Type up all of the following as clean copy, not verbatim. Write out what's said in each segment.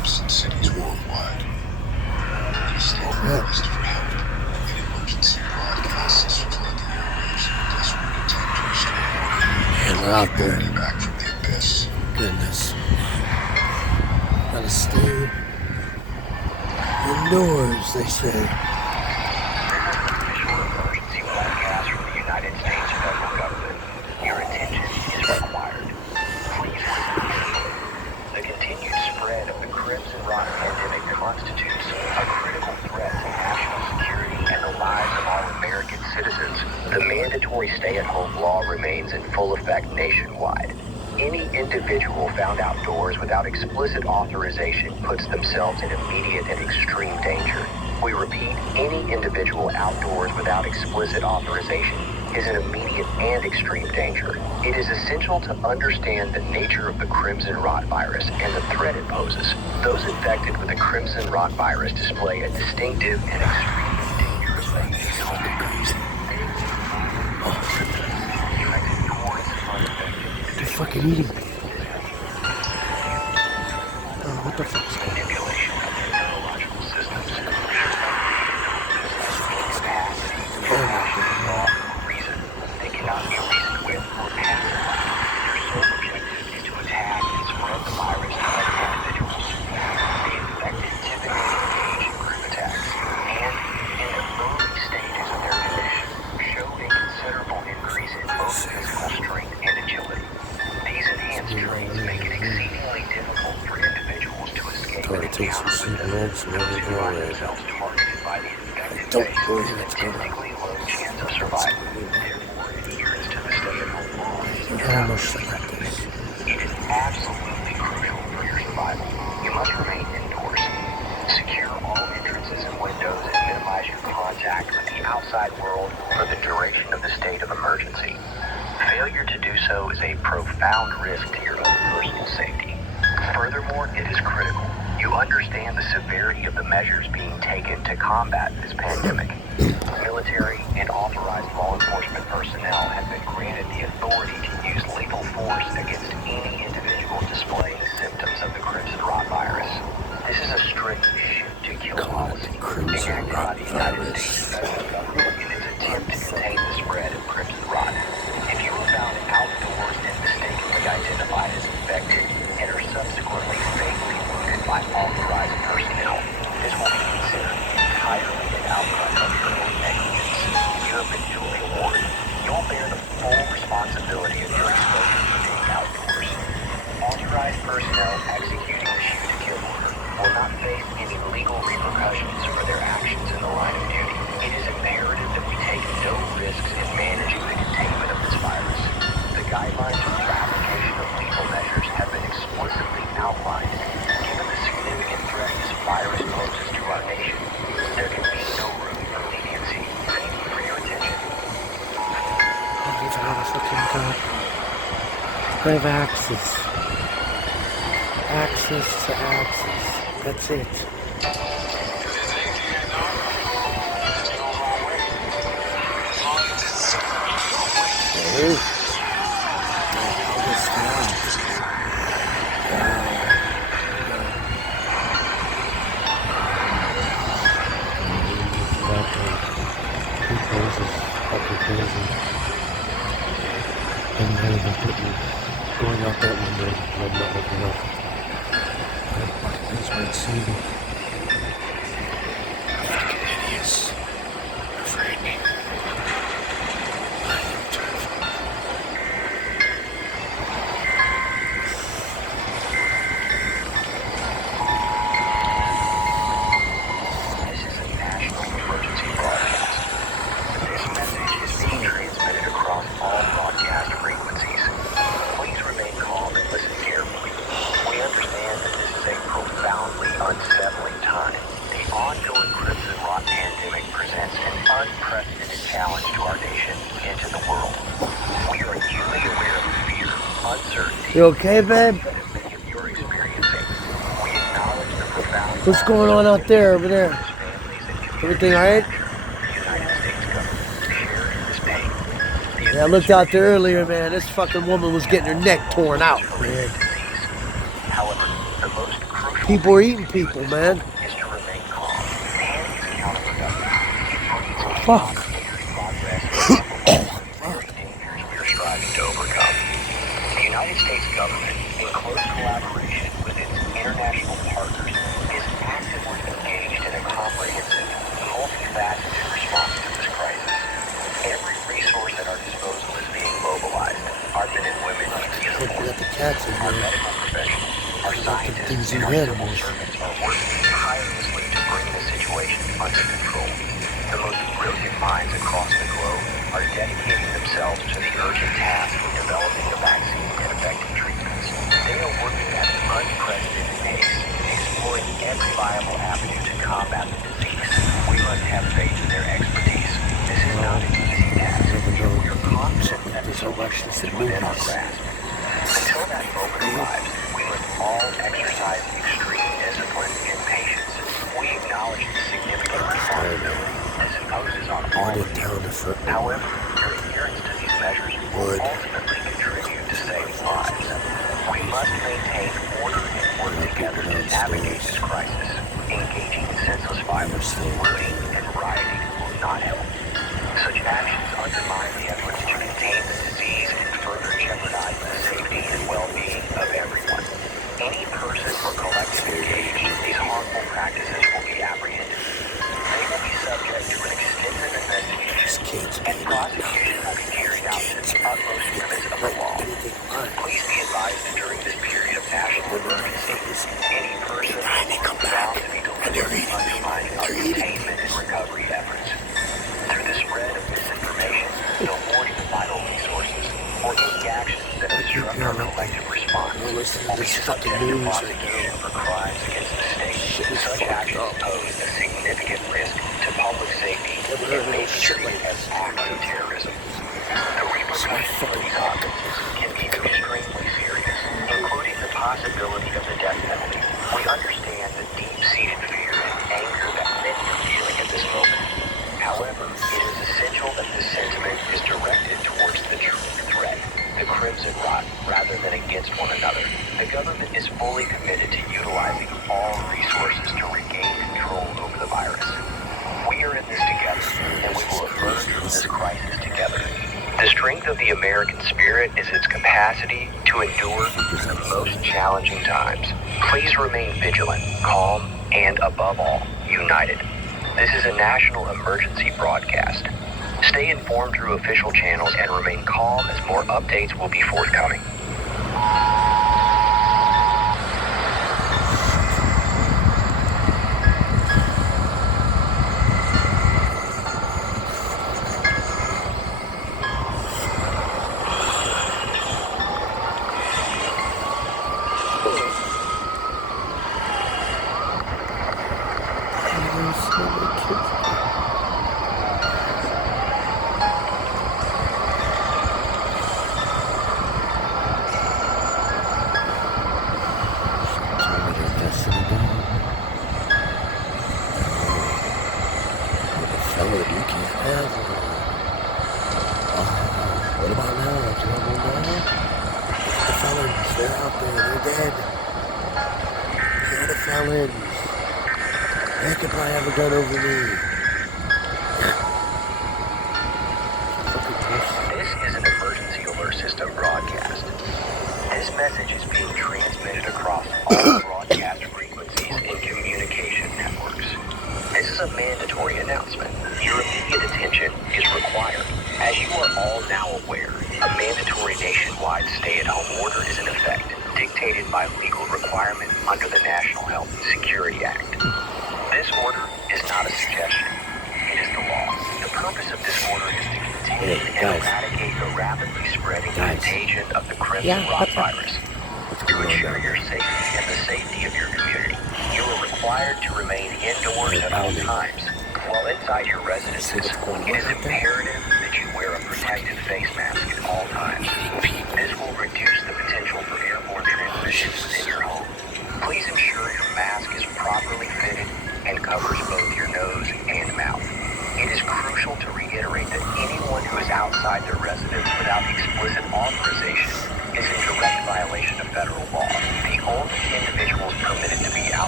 shops in cities worldwide. Please stay focused for help. And emergency broadcasts flood the airwaves in a desperate attempt to restore order. And they're out there. Humanity back from the abyss. Goodness. Gotta stay indoors, they say. Official emergency broadcast from the United States federal government. Your attention is required. Please listen carefully. The continued spread of the Crimson Rott pandemic constitutes a critical threat to national security and the lives of all American citizens. The mandatory stay-at-home law remains in full effect nationwide. Any individual found outdoors without explicit authorization puts themselves in immediate and extreme danger. We repeat, any individual outdoors without explicit authorization is in immediate and extreme danger. It is essential to understand the nature of the Crimson Rott virus and the threat it poses. Those infected with the Crimson Rott virus display a distinctive and extremely dangerous behavior. They're fucking eating me. Oh, what the fuck's going on? Manipulation of their neurological systems. Reason. They cannot be reasoned with or pacified. Their sole objective is to attack and spread the virus to other individuals. The infected typically engage in group attacks and, in the early stages of their condition, show a considerable increase in both physical strength and agility. These enhanced traits make it exceedingly difficult for individuals to escape and encounter themselves targeted by the infected Don't believe it's going on. statistically low chance of survival. Therefore, adherence to the stay-at-home law is How much like this? It is absolutely crucial for your survival. You must remain indoors. Secure all entrances and windows and minimize your contact with the outside world for the duration of the state of emergency. Failure to do so is a profound risk to your own personal safety. Furthermore, it is critical you understand the severity of the measures being taken to combat this pandemic. Military and authorized law enforcement personnel have been granted the authority to use lethal force against any individual displaying the symptoms of the Crimson Rott virus. This is a strict shoot-to-kill policy enacted by the United States federal government in its attempt to contain the spread of Crimson Rott. If you are found outdoors and mistakenly identified as infected and are subsequently fatally wounded by authorized personnel, this will be considered entirely an outcome of your own negligence. You have been duly warned. You will bear the full responsibility of your exposure for being outdoors. Authorized personnel executing the shoot-to-kill order will not face any legal repercussions for their actions in the line of duty. It is imperative that we take no risks in managing the containment of this virus. The guidelines for the application of lethal measures have been explicitly outlined. Given the significant threat this virus poses to our nation, there can be no room for leniency. Thank you for your attention. I have access. Access to access. That's it. Oh. And then going out that window, I'm not looking up. That's why it's seeing. Fucking idiots. They're afraid me. I am terrified. This is a national emergency broadcast. This message is being transmitted across all broadcast frequencies. Please remain calm and listen carefully. We understand that this is a profoundly unsettling time. The ongoing Crimson Rott pandemic presents an unprecedented challenge to our nation and to the world. We are acutely aware of the fear, uncertainty, You okay, babe? that many of you are experiencing. We acknowledge the profound What's going on out there, over there? families and communities. Everything alright? The United States government share in this pain. Yeah, I looked out there earlier, man. This fucking woman was getting her neck torn out, man. However, the most crucial People are eating people, man. Is to remain calm and is counterproductive. It Fuck. progress and very dangers we are striving to overcome. The United States government, in close collaboration with its international partners, is actively engaged in a comprehensive, multifaceted response to this crisis. Every resource at our disposal is being mobilized. Our men and women in Look, we uniform, got the cats in our here. medical professionals, our These scientists, and are our civil animals. servants are working tirelessly to bring the situation under control. The most brilliant minds across the globe are dedicating themselves to the urgent task of developing a vaccine and effective treatments. They are working at an unprecedented pace, exploring every viable avenue to combat the disease. We must have faith in their expertise. This is not an easy task. We are confident that the solution is within our grasp. Until that moment arrives, we must all exercise extreme discipline and patience. We acknowledge the significant responsibility this imposes on all of you. However, your adherence to these measures will ultimately contribute to saving lives. We must maintain order and work together to navigate this crisis. Engaging in senseless violence, looting, and rioting will not help. Such actions undermine the efforts to contain the disease and further jeopardize the safety and well-being of everyone. Any person or collective engaged in these harmful practices will be apprehended. They will be subject to an extensive investigation, and prosecution will be carried out to the utmost limits of the law. Please be advised that during this period of national emergency, any person found to be deliberately undermining our containment and recovery efforts. Through the spread of misinformation, the hoarding of vital resources, or any actions that obstruct our collective response will be subject to prosecution for crimes against the state. Such actions pose a significant risk to public safety and may be treated as acts of terrorism. The repercussions for these offenses can be extremely serious, including the possibility of the death penalty. We understand the deep-seated fear and anger that many are feeling at this moment. However, it is essential that this sentiment is directed towards the true threat, the crimson rot, rather than against one another. The government is fully committed to utilizing all resources to regain control over the virus. We are in this together, and we will emerge from this crisis together. The strength of the American spirit is its capacity to endure the most challenging times. Please remain vigilant, calm, and above all, united. This is a national emergency broadcast. Stay informed through official channels and remain calm as more updates will be forthcoming. What about now? Do you want to know? The felons, they're out there, they're dead. They're the felons. They could probably have a gun over me. This is an emergency alert system broadcast. This message is being transmitted across all broadcast frequencies and communication networks. This is a mandatory announcement. Your immediate attention is required. As you are all now aware, a mandatory nationwide stay-at-home order is in effect, dictated by legal requirement under the National Health and Security Act. This order is not a suggestion. It is the law. The purpose of this order is to contain and eradicate the rapidly spreading contagion of the crimson rot virus. To ensure your safety and the safety of your community, you are required to remain indoors at all times. While inside your residences, it is imperative that you wear a protective face mask at all times. This will reduce the potential for airborne transmission within your home. Please ensure your mask is properly fitted and covers both your nose and mouth. It is crucial to reiterate that anyone who is outside their residence without explicit authorization is in direct violation of federal law. The only individuals permitted to be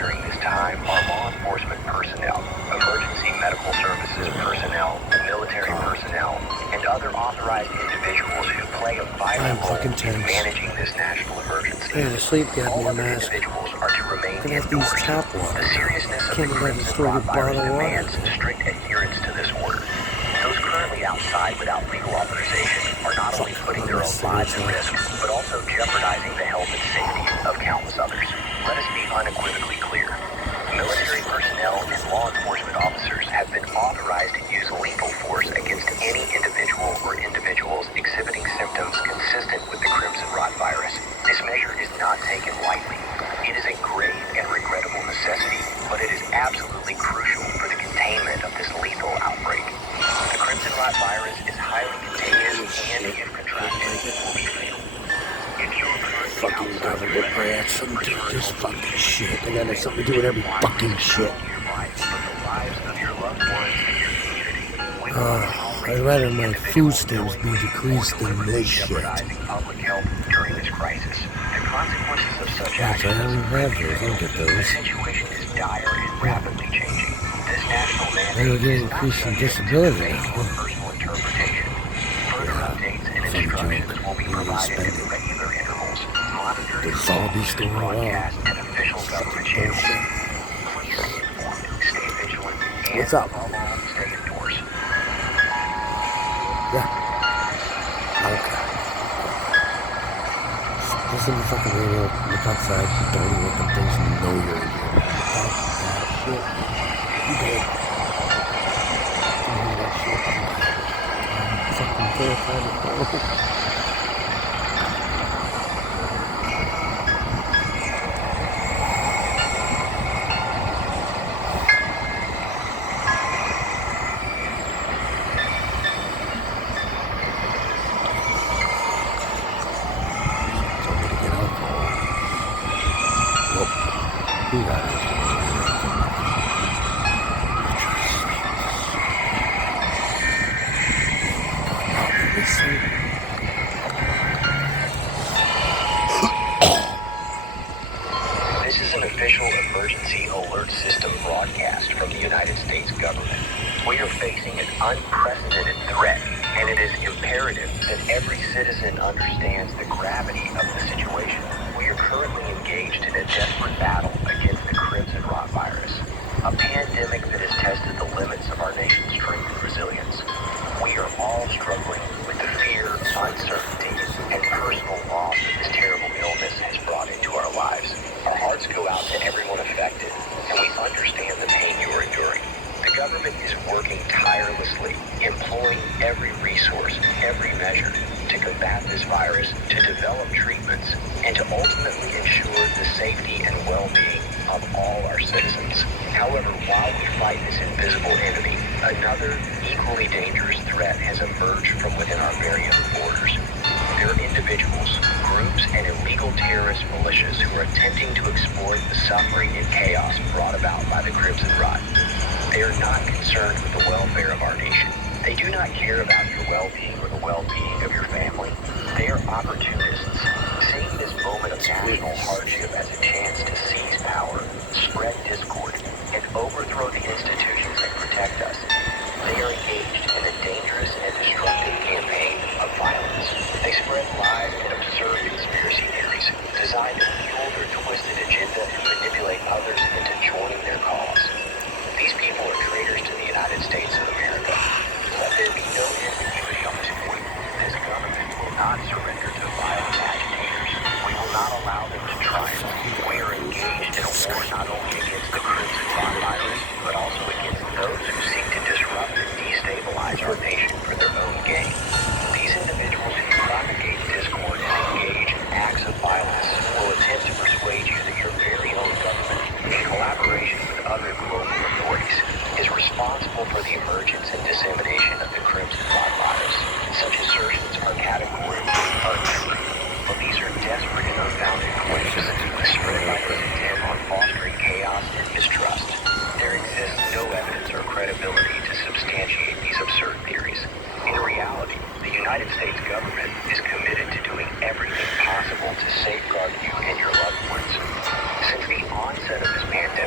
during this time are law enforcement personnel, emergency medical services personnel, military personnel, and other authorized individuals who play a vital role in managing this national emergency. Man, the sleep got me All a other mask. individuals are to remain Gonna have these indoors. tap water. The seriousness of the Can't let Crimson the store Rott get virus bottled water. demands strict adherence to this order. Those currently outside without legal authorization are not only putting their own lives at risk, but also jeopardizing the health and safety of countless others. Let us be unequivocally clear. Military personnel and law enforcement officers have been authorized to use lethal force against any individual or individuals exhibiting symptoms consistent with the Crimson Rott virus. This measure is not taken lightly. It is a grave and regrettable necessity, but it is absolutely crucial for the containment of this lethal outbreak. The Crimson Rott virus is highly contagious and, if contracted, will be fatal. If you are currently Fucking outside government your brats, something to do with this fucking shit. They gotta have something to do with every fucking shit. I'd rather my food stamps be decreased than this shit. Public health during this crisis. The consequences of such Yes, I actions already have those. I'll get The those. situation is dire and rapidly changing. This national They were mandate getting is not increased in subject to disability debate now. or personal interpretation. Further updates and instructions will be provided at regular intervals, monitored The through zombie store, broadcast and official government channels. bullshit. Please stay informed, stay vigilant, and What's up? above all, stay indoors. Yeah. Okay. Listen to the fucking radio, look outside, dirty looking things, and know you're in here. Shit. You dead. You hear that shit? I'm fucking terrified of it. Told me to get alcohol. Nope. Who got it? This is an official emergency alert system broadcast from the United States government. We are facing an unprecedented threat, and it is imperative that every citizen understands the gravity of the situation. We are currently engaged in a desperate battle against the Crimson Rott virus, a pandemic that has tested the limits of our nation's strength and resilience. We are all struggling with the fear, uncertainty, and personal loss that this terrible illness has brought into our lives. Our hearts go out to everyone affected, and we understand the pain you are enduring. The government is working tirelessly, employing every resource, every measure to combat this virus, to develop treatments, and to ultimately ensure the safety and well-being of all our citizens. However, while we fight this invisible enemy, another equally dangerous threat has emerged from within our very own borders. There are individuals, groups, and illegal terrorist militias who are attempting to exploit the suffering and chaos brought about by the Crimson Rott. They are not concerned with the welfare of our nation. They do not care about your well-being or the well-being of your family. They are opportunists, seeing this moment of national hardship as a chance to seize power, spread discord, and overthrow the institutions that protect us. They are engaged in a dangerous and destructive campaign of violence. They spread lies and absurd conspiracy theories designed to fuel their twisted agenda and manipulate others into joining their cause. These people are traitors to the United States of America. Let there be no ambiguity on this point. This government will not surrender to violent agitators. We will not allow them to triumph. We are engaged in a war not only against the Crimson Rott virus, but also against those who seek to disrupt and destabilize our nation for their own gain. These individuals who propagate discord and engage in acts of violence will attempt to persuade you that your very own government, in collaboration with other global authorities, is responsible for the emergence and dissemination of the Crimson Rott virus. Such assertions are categorically untrue. But these are desperate and unfounded claims spread by those intent on fostering chaos and mistrust. There exists no evidence or credibility to substantiate these absurd theories. In reality, the United States government is committed to doing everything possible to safeguard you and your loved ones. Since the onset of this pandemic,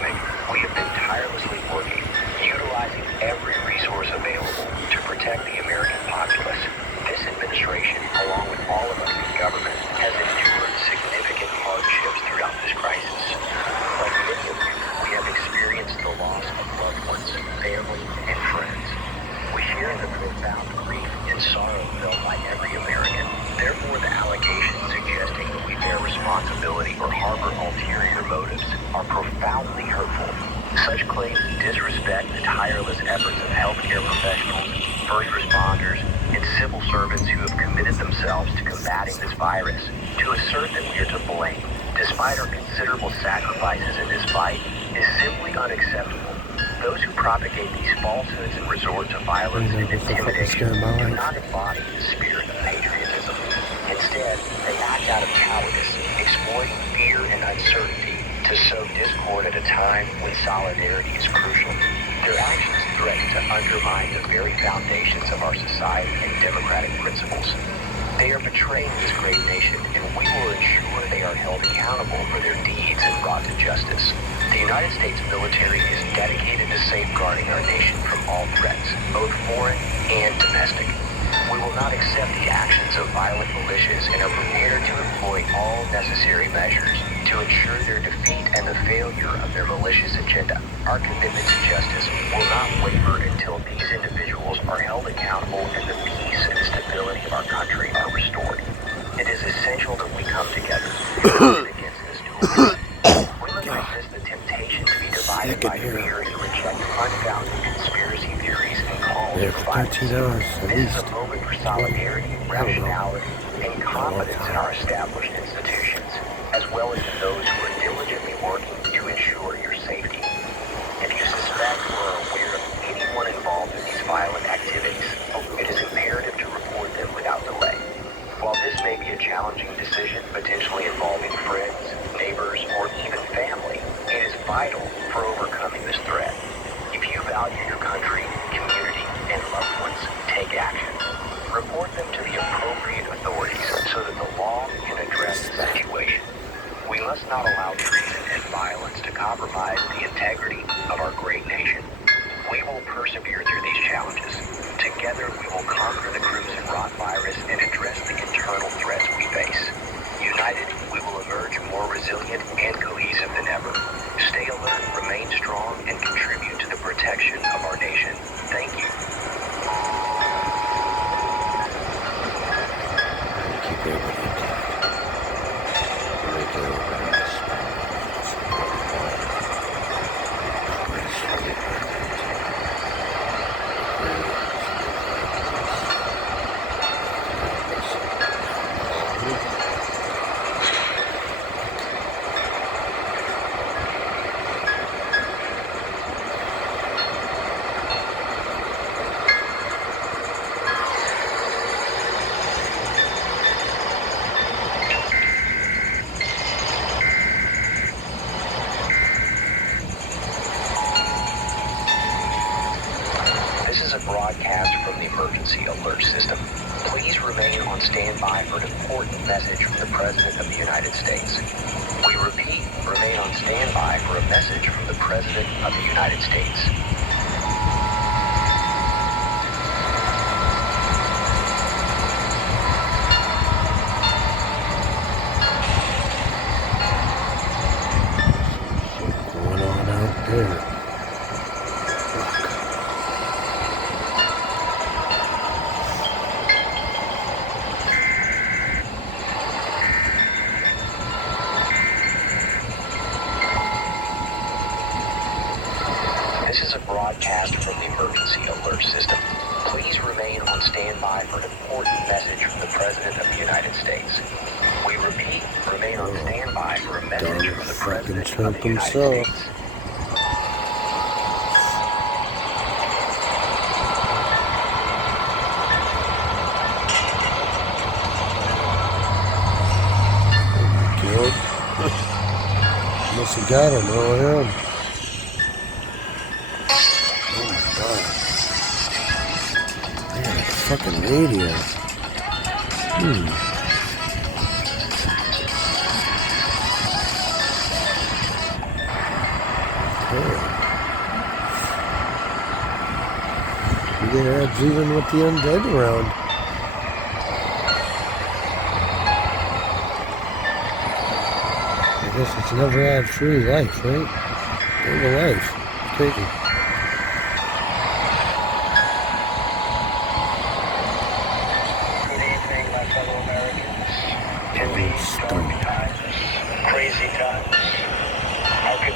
are profoundly hurtful. Such claims disrespect the tireless efforts of healthcare professionals, first responders, and civil servants who have committed themselves to combating this virus. To assert that we are to blame, despite our considerable sacrifices in this fight, is simply unacceptable. Those who propagate these falsehoods and resort to violence and intimidation do not embody the spirit of patriotism. Instead, they act out of cowardice, exploiting fear and uncertainty to sow discord at a time when solidarity is crucial. Their actions threaten to undermine the very foundations of our society and democratic principles. They are betraying this great nation, and we will ensure they are held accountable for their deeds and brought to justice. The United States military is dedicated to safeguarding our nation from all threats, both foreign and domestic. We will not accept the actions of violent militias and are prepared to employ all necessary measures to ensure their defeat and the failure of their malicious agenda. Our commitment to justice will not waver until these individuals are held accountable and the peace and stability of our country are restored. It is essential that we come together and against this dual threat. We must resist the temptation to be divided by fear and reject unfounded conspiracy theories and calls for violence. 13 hours at This is least. a moment for solidarity, rationality, and confidence in our established institutions, as well as in those who are diligently working to ensure your safety. If you suspect or are aware of anyone involved in these violent activities, it is imperative to report them without delay. While this may be a challenging decision, potentially involving friends, neighbors, or even family, it is vital for overcoming this threat. If you value your country, community, and loved ones, take action. Report them to the appropriate authorities so that the law can address the situation. We must not allow treason and violence to compromise the integrity of our great nation. We will persevere through these challenges. Together, we will conquer the crimson rot virus and address the internal threats we face. United, we will emerge more resilient and cohesive than ever. Stay alert, remain strong, and contribute to the protection of our nation. Thank you. Keep everybody intact. Make everybody Broadcast from the emergency alert system. Please remain on standby for an important message from the President of the United States. We repeat, remain on standby for a message from the President of the United States. What's going on out there? Broadcast from the emergency alert system. Please remain on standby for an important message from the President of the United States. We repeat, remain on standby for a message from the President of the United States. Killed. Must have got him, oh him. Fucking radio. Okay. You get ads even with the undead around. I guess it's never ad-free life, right? Ain't a life. Crazy. Crazy times. How can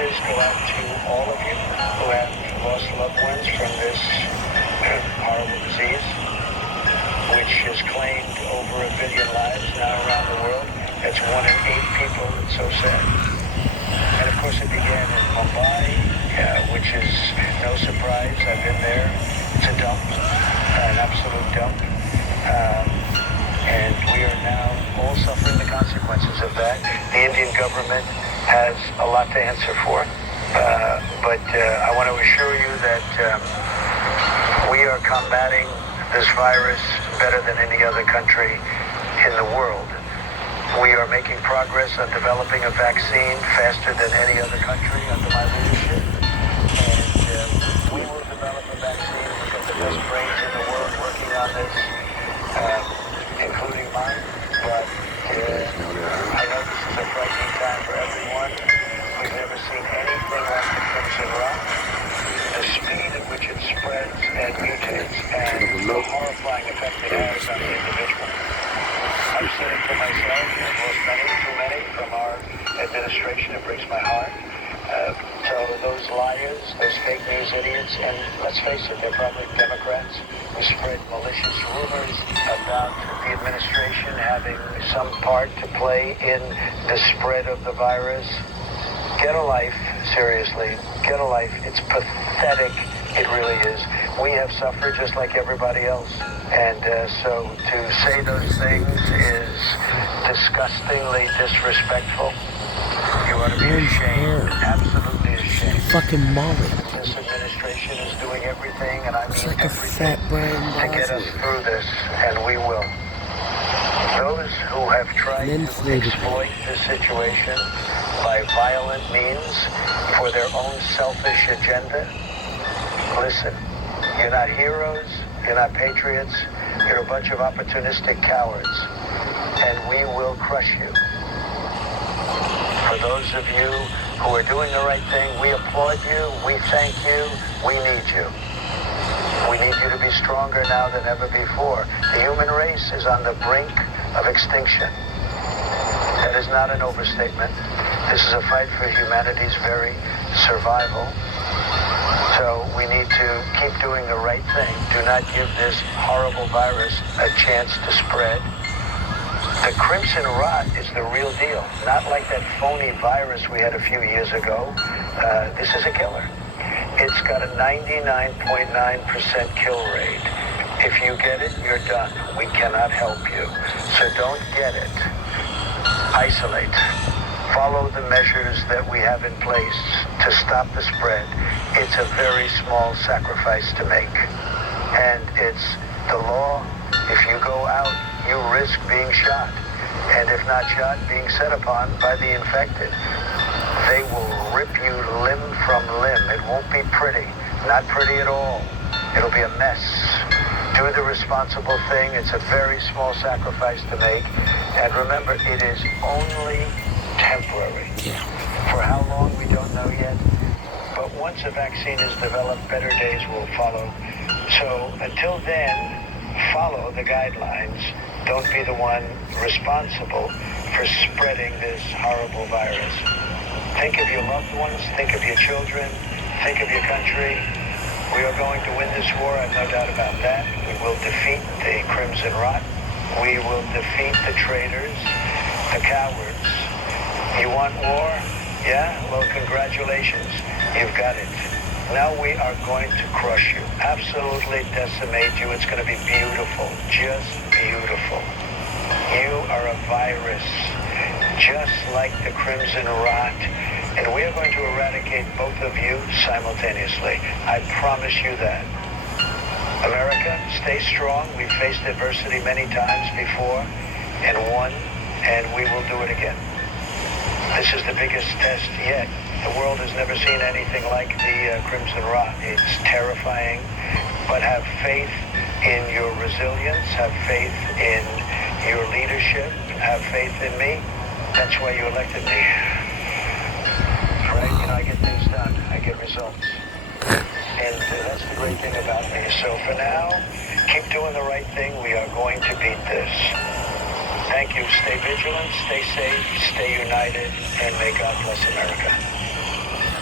condolences go out to all of you who have lost loved ones from this horrible disease, which has claimed over 1 billion lives now around the world. That's 1 in 8 people. It's so sad. And of course it began in Mumbai, which is no surprise. I've been there. It's a dump, an absolute dump. And we are now all suffering the consequences of that. The Indian government has a lot to answer for. But I want to assure you that we are combating this virus better than any other country in the world. We are making progress on developing a vaccine faster than any other country under my leadership. And we will develop a vaccine. We've got the best brains in the world working on this, including mine. But I know this is a frightening time for everyone. We've never seen anything like the Crimson Rot. The speed at which it spreads and mutates and the horrifying effect it has on the individual. I've seen it for myself. I've lost many, too many from our administration. It breaks my heart. So those liars, those fake news idiots, and let's face it, they're probably Democrats who spread malicious rumors about the administration having some part to play in the spread of the virus. Get a life, seriously. Get a life. It's pathetic. It really is. We have suffered just like everybody else. And so to say those things is disgustingly disrespectful. You ought to be ashamed. Absolutely ashamed. Fucking mullet. This administration is doing everything, and I mean It's like a everything, fat Brian to get us Bosworth. through this, and we will. Those who have tried An to inflated exploit this situation by violent means for their own selfish agenda, listen, you're not heroes, you're not patriots, you're a bunch of opportunistic cowards, and we will crush you. For those of you who are doing the right thing, we applaud you, we thank you, we need you. We need you to be stronger now than ever before. The human race is on the brink of extinction. That is not an overstatement. This is a fight for humanity's very survival. So we need to keep doing the right thing. Do not give this horrible virus a chance to spread. The Crimson Rot is the real deal, not like that phony virus we had a few years ago. This is a killer. It's got a 99.9% kill rate. If you get it, you're done. We cannot help you. So don't get it. Isolate. Follow the measures that we have in place to stop the spread. It's a very small sacrifice to make. And it's the law. If you go out, you risk being shot. And if not shot, being set upon by the infected. They will rip you limb from limb. It won't be pretty. Not pretty at all. It'll be a mess. Do the responsible thing. It's a very small sacrifice to make. And remember, it is only temporary. Yeah. For how long, we don't know yet. But once a vaccine is developed, better days will follow. So until then, follow the guidelines. Don't be the one responsible for spreading this horrible virus. Think of your loved ones. Think of your children. Think of your country. We are going to win this war. I have no doubt about that. We will defeat the Crimson Rot. We will defeat the traitors, the cowards. You want war? Yeah? Well, congratulations. You've got it. Now we are going to crush you. Absolutely decimate you. It's going to be beautiful. Just beautiful. You are a virus, just like the Crimson Rot. And we are going to eradicate both of you simultaneously. I promise you that. America, stay strong. We've faced adversity many times before and won, and we will do it again. This is the biggest test yet. The world has never seen anything like the Crimson Rot. It's terrifying, but have faith in your resilience, have faith in your leadership, have faith in me. That's why you elected me. Right? You know, I get things done. I get results. And that's the great thing about me. So for now, keep doing the right thing. We are going to beat this. Thank you. Stay vigilant, stay safe, stay united, and may God bless America.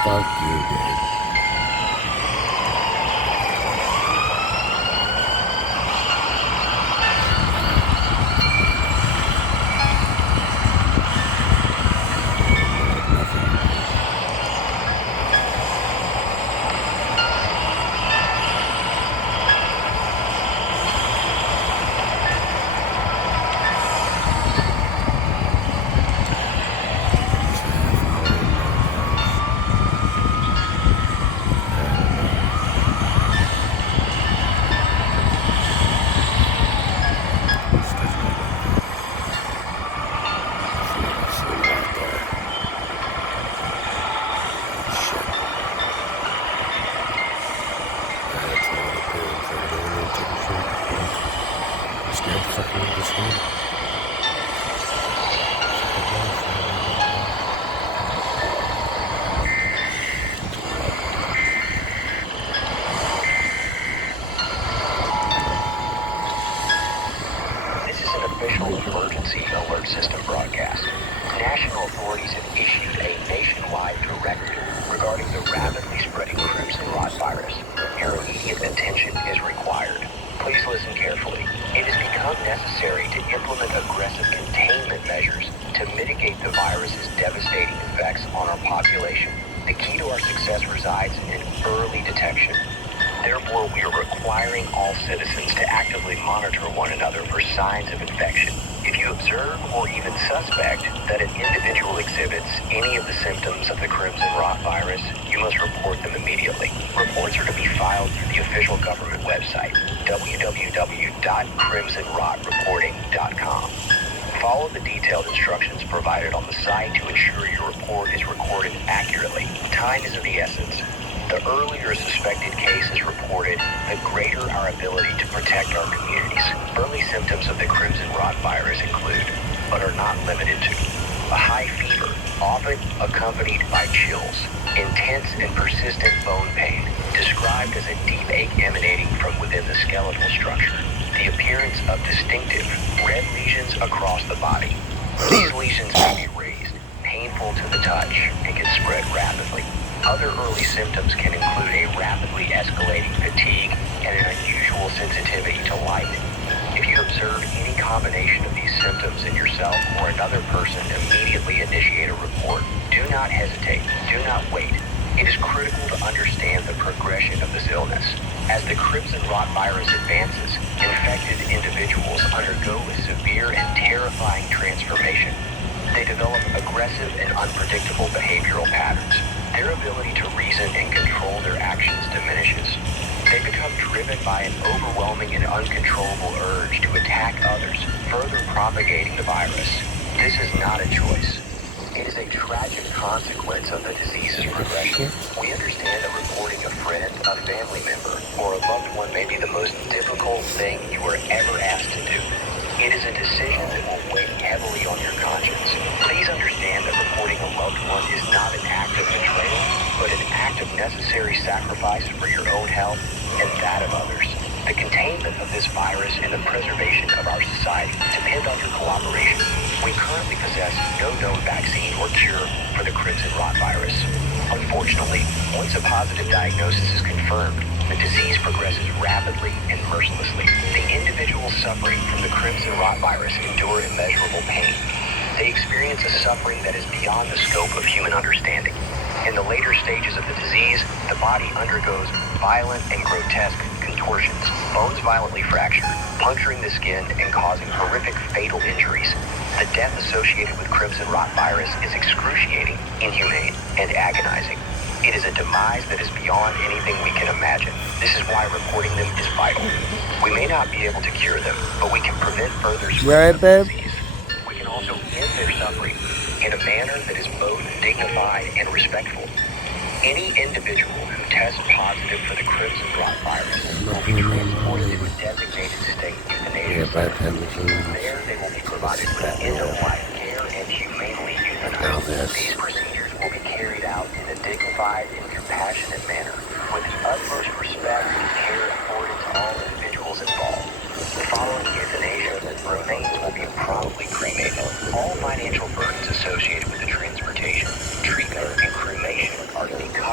Fuck you, dude. This is an official emergency alert system broadcast. National authorities have issued a nationwide directive regarding the rapidly spreading Crimson Rott virus. Your immediate attention is required. Please listen carefully. It has become necessary to implement aggressive containment measures to mitigate the virus's devastating effects on our population. The key to our success resides in early detection. Therefore, we are requiring all citizens to actively monitor one another for signs of infection. If you observe or even suspect that an individual exhibits any of the symptoms of the Crimson Rott virus, you must report them immediately. Reports are to be filed through the official government website, www.crimsonrottreporting.com. Follow the detailed instructions provided on the site to ensure your report is recorded accurately. Time is of the essence. The earlier a suspected case is reported, the greater our ability to protect our communities. Early symptoms of the Crimson Rott virus include, but are not limited to, a high fever, often accompanied by chills, intense and persistent bone pain, described as a deep ache emanating from within the skeletal structure, the appearance of distinctive red lesions across the body. These lesions may be raised, painful to the touch, and can spread rapidly. Other early symptoms can include a rapidly escalating fatigue and an unusual sensitivity to light. If you observe any combination of these symptoms in yourself or another person, immediately initiate a report. Do not hesitate. Do not wait. It is critical to understand the progression of this illness. As the Crimson Rott virus advances, infected individuals undergo a severe and terrifying transformation. They develop aggressive and unpredictable behavioral patterns. Their ability to reason and control their actions diminishes. They become driven by an overwhelming and uncontrollable urge to attack others, further propagating the virus. This is not a choice. It is a tragic consequence of the disease's progression. We understand that reporting a friend, a family member, or a loved one may be the most difficult thing you were ever asked to do. It is a decision that will weigh heavily on your conscience. Please understand that reporting a loved one is not an act of betrayal, but an act of necessary sacrifice for your own health and that of others. The containment of this virus and the preservation of our society depend on your cooperation. We currently possess no known vaccine or cure for the Crimson Rott virus. Unfortunately, once a positive diagnosis is confirmed, the disease progresses rapidly and mercilessly. The individuals suffering from the Crimson Rott virus endure immeasurable pain. They experience a suffering that is beyond the scope of human understanding. In the later stages of the disease, the body undergoes violent and grotesque contortions, bones violently fracture, puncturing the skin and causing horrific fatal injuries. The death associated with Crimson Rott virus is excruciating, inhumane, and agonizing. It is a demise that is beyond anything we can imagine. This is why reporting them is vital. We may not be able to cure them, but we can prevent further spread of the disease. We can also end their suffering in a manner that is both dignified and respectful. Any individual who tests positive for the Crimson Rott virus will be transported to a designated state euthanasia center. There, they will be provided with end-of-life care and humanely euthanized. These procedures will be carried out in a dignified and compassionate manner, with the utmost respect and care afforded to all individuals involved. Following euthanasia, remains will be promptly cremated. All financial burdens associated with the transportation, treatment, and cremation are to be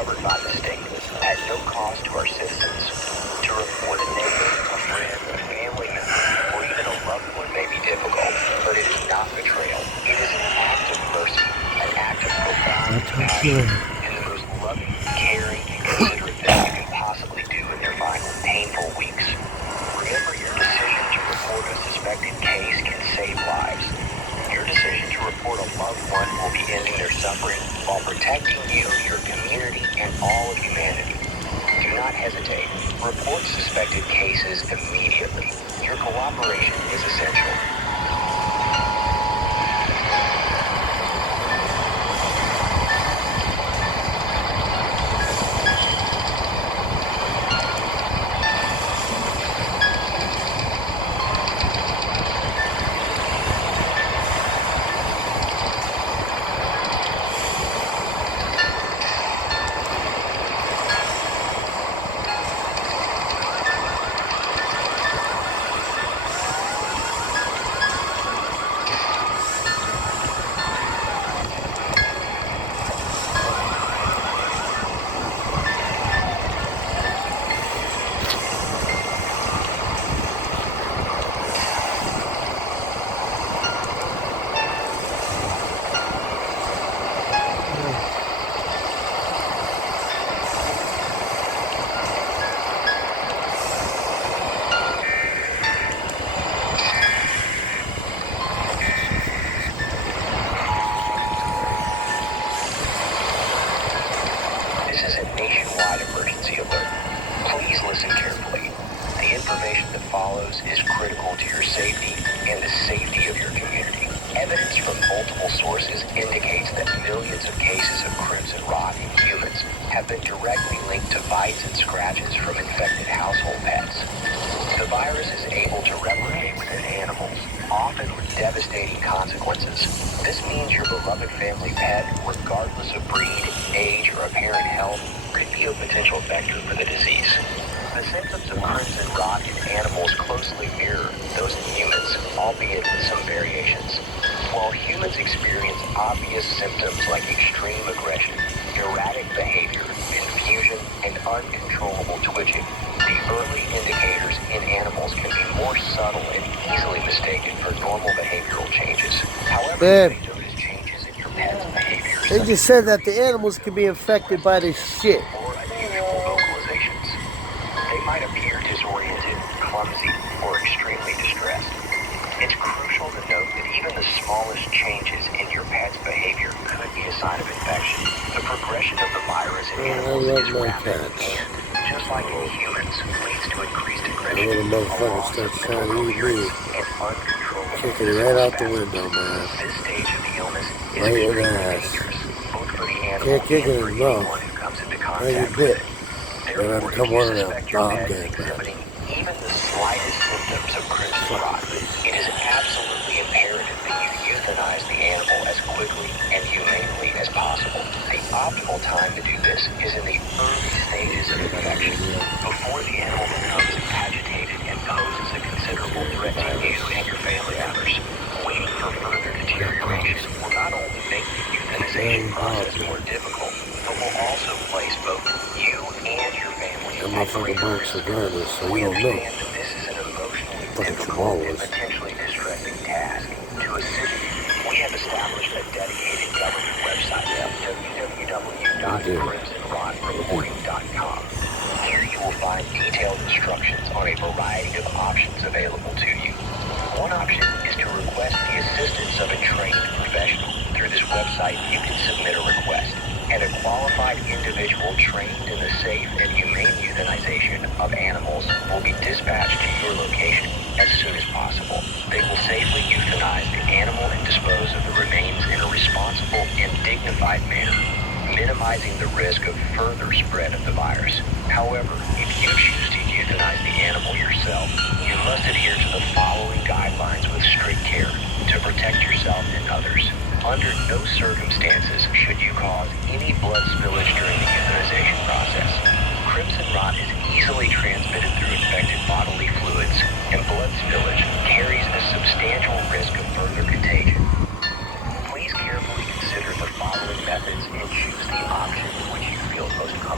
covered by the state at no cost to our citizens. To report a neighbor, a friend, a family member, or even a loved one may be difficult, but it is not betrayal. It is an act of mercy, an act of profound compassion, and the most loving, caring, and considerate thing you can possibly do in their final painful weeks. Remember, your decision to report a suspected case can save lives. Your decision to report a loved one will be ending their suffering while protecting you, your community, and all of humanity. Do not hesitate. Report suspected cases immediately. Your cooperation is essential. Nationwide emergency alert. Please listen carefully. The information that follows is critical to your safety and the safety of your community. Evidence from multiple sources indicates that millions of cases of crimson rot in humans have been directly linked to bites and scratches from infected household pets. The virus is able to replicate within animals, often with devastating consequences. This means your beloved family pet, regardless of breed, age, or apparent health, could be a potential vector for the disease. The symptoms of crimson rot in animals closely mirror those in humans, albeit with some variations. While humans experience obvious symptoms like extreme aggression, erratic behavior, confusion, and uncontrollable twitching, the early indicators in animals can be more subtle and easily mistaken for normal behavioral changes. However, you may notice changes in your pet's behavior. They just said that the animals can be infected by this shit. Or unusual vocalizations. They might appear disoriented, clumsy, or extremely distressed. It's crucial to note that even the smallest changes in your pet's behavior could be a sign of infection. The progression of the virus in animals is rapid and, just like in humans, leads to increased aggression, a loss of mental coherence, and uncontrollable kicking it right out the window, man. This stage of the illness is Right in the extremely ass. dangerous, both for the animal Can't kick and it for in love. anyone who comes into Right contact you with bit. it. They're gonna Therefore, become if you one of them suspect your dog pet is dead, man. exhibiting even the slightest symptoms of crimson rot, it is absolutely imperative that you euthanize the animal as quickly and humanely as possible. The optimal time to do this is in the early stages of infection, before the animal becomes agitated and poses a considerable threat to you and your family members. Waiting for further deterioration will not only make the euthanization process more difficult, but will also place both you and your family That at motherfucker greater burnt risk. cigars, so We you don't know. understand that this is an emotionally Fucking difficult and chihuahuas. potentially distressing task. To assist you, we have established a dedicated government website at www.crimsonrotreporting.com. Here you will find detailed instructions on a variety of options available to you. One option is to request the assistance of a trained professional. Through this website, you can submit a request, and a qualified individual trained in the safe and humane euthanization of animals will be dispatched to your location as soon as possible. They will safely euthanize the animal and dispose of the remains in a responsible and dignified manner, minimizing the risk of further spread of the virus. However, if you choose to euthanize the animal yourself, you must adhere to the following guidelines with strict care to protect yourself and others. Under no circumstances should you cause any blood spillage during the euthanization process. Crimson rot is easily transmitted through infected bodily fluids, and blood spillage carries a substantial risk of further contagion. Please carefully consider the following methods and choose the option which you feel most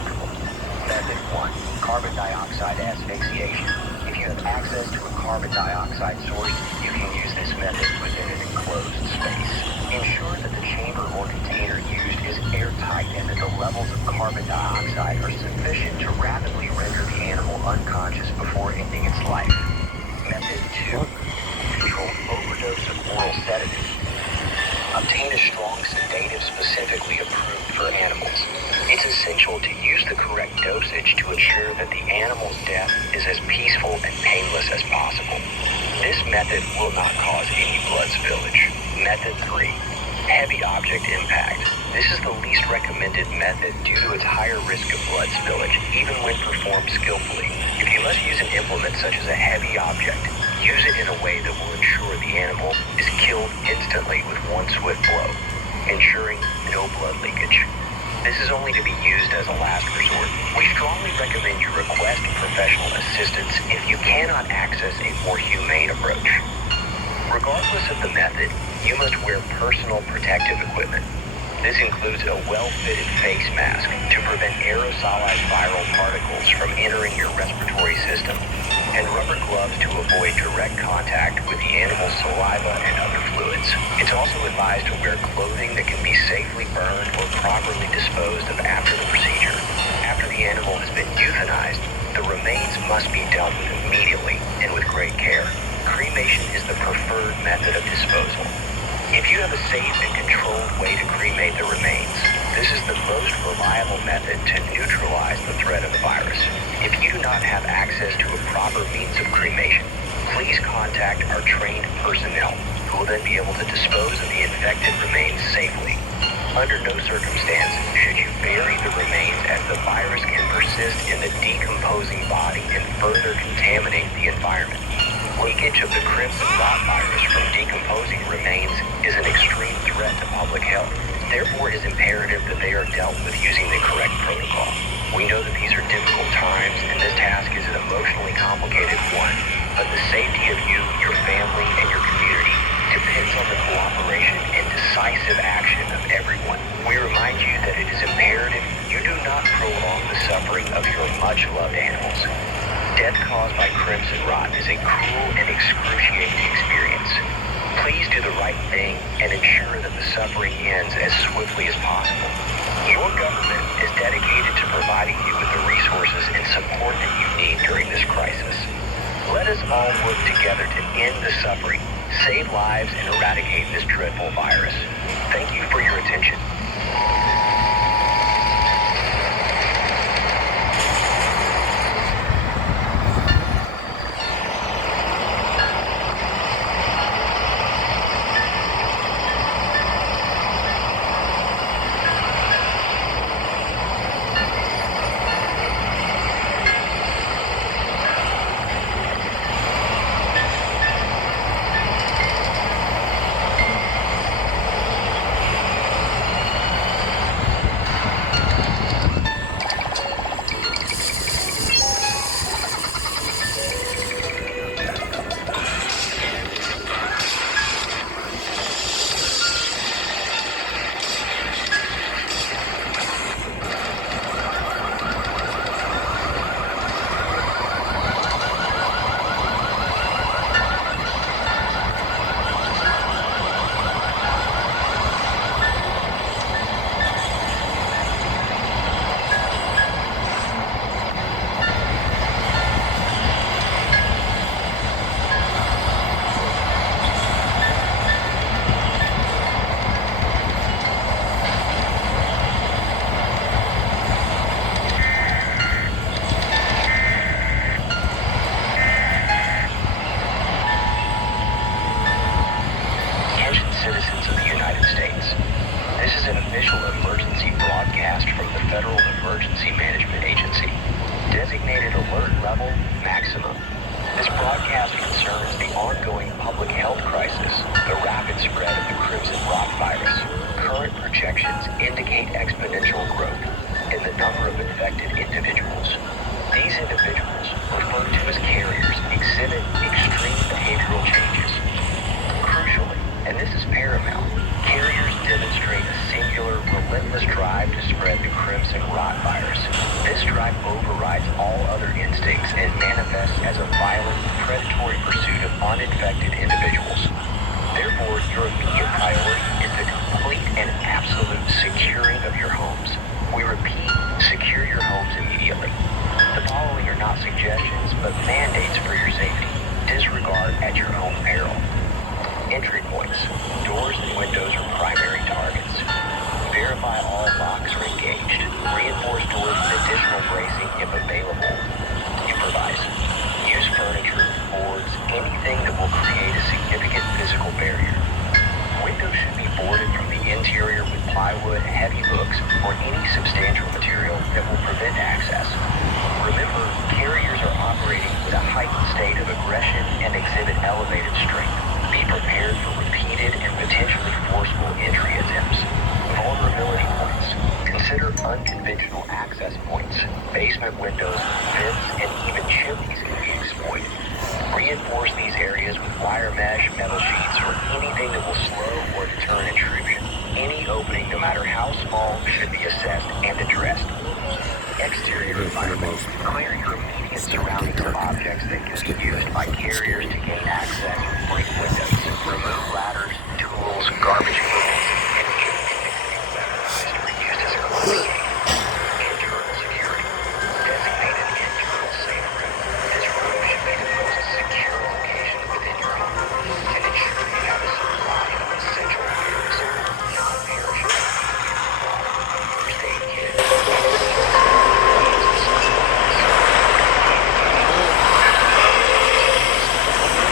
dioxide asphyxiation. If you have access to a carbon dioxide source, you can use this method within an enclosed space. Ensure that the chamber or container used is airtight and that the levels of carbon dioxide are sufficient to rapidly render the animal unconscious before ending its life. Method 2. Controlled overdose of oral sedative. Obtain a strong sedative specifically approved for animals. It's essential to use the correct dosage to ensure that the animal's death is as peaceful and painless as possible. This method will not cause any blood spillage. Method 3. Heavy object impact. This is the least recommended method due to its higher risk of blood spillage, even when performed skillfully. If you must use an implement such as a heavy object, use it in a way that will ensure the animal is killed instantly with one swift blow, ensuring no blood leakage. This is only to be used as a last resort. We strongly recommend you request professional assistance if you cannot access a more humane approach. Regardless of the method, you must wear personal protective equipment. This includes a well-fitted face mask to prevent aerosolized viral particles from entering your respiratory system, and rubber gloves to avoid direct contact with the animal's saliva and other fluids. It's also advised to wear clothing that can be safely burned or properly disposed of after the procedure. After the animal has been euthanized, the remains must be dealt with immediately and with great care. Cremation is the preferred method of disposal. If you have a safe and controlled way to cremate the remains, this is the most reliable method to neutralize the threat of the virus. If you do not have access to a proper means of cremation, please contact our trained personnel who will then be able to dispose of the infected remains safely. Under no circumstance should you bury the remains, as the virus can persist in the decomposing body and further contaminate the environment. Leakage of the crimson rot virus from decomposing remains is an extreme threat to public health. Therefore, it is imperative that they are dealt with using the correct protocol. We know that these are difficult times, and this task is an emotionally complicated one, but the safety of you, your family, and your community depends on the cooperation and decisive action of everyone. We remind you that it is imperative you do not prolong the suffering of your much-loved animals. Death caused by crimson rot is a cruel and excruciating experience. Please do the right thing and ensure that the suffering ends as swiftly as possible. Your government is dedicated to providing you with the resources and support that you need during this crisis. Let us all work together to end the suffering, save lives, and eradicate this dreadful virus. Thank you for your attention. Citizens of the United States. This is an official emergency broadcast from the Federal Emergency Management Agency, designated Alert Level Maximum. This broadcast concerns the ongoing public health crisis, the rapid spread of the crimson rot virus. Current projections indicate exponential growth in the number of infected individuals. These individuals, referred to as carriers, exhibit extreme behavioral changes. Crucially, and this is paramount, carriers demonstrate a singular, relentless drive to spread the crimson rot virus. This drive overrides all other instincts and manifests as a violent, predatory pursuit of uninfected individuals. Therefore, your immediate priority is the complete and absolute securing of your homes. We repeat, secure your homes immediately. The following are not suggestions, but mandates for your safety. Disregard at your own peril. Entry points. Doors and windows are primary targets. Verify all locks are engaged. Reinforce doors with additional bracing if available. Improvise. Use furniture, boards, anything that will create a significant physical barrier. Windows should be boarded from the interior with plywood, heavy hooks, or any substantial material that will prevent access. Remember, carriers are operating with a heightened state of aggression and exhibit elevated strength. Be prepared for repeated and potentially forceful entry attempts. Vulnerability points. Consider unconventional access points. Basement windows, vents, and even chimneys can be exploited. Reinforce these areas with wire mesh, metal sheets, or anything that will slow or deter intrusion. Any opening, no matter how small, should be assessed and addressed. Exterior environment. Clear your immediate surroundings of objects that can be used by carriers to gain access or break windows. Remove ladders, tools, garbage cans, and anything weaponized or used as a closing gate. Internal security. Designate an internal safe room. This room should be the most secure location within your home, and ensure you have a supply of essential items, non-perishable water, first aid kit,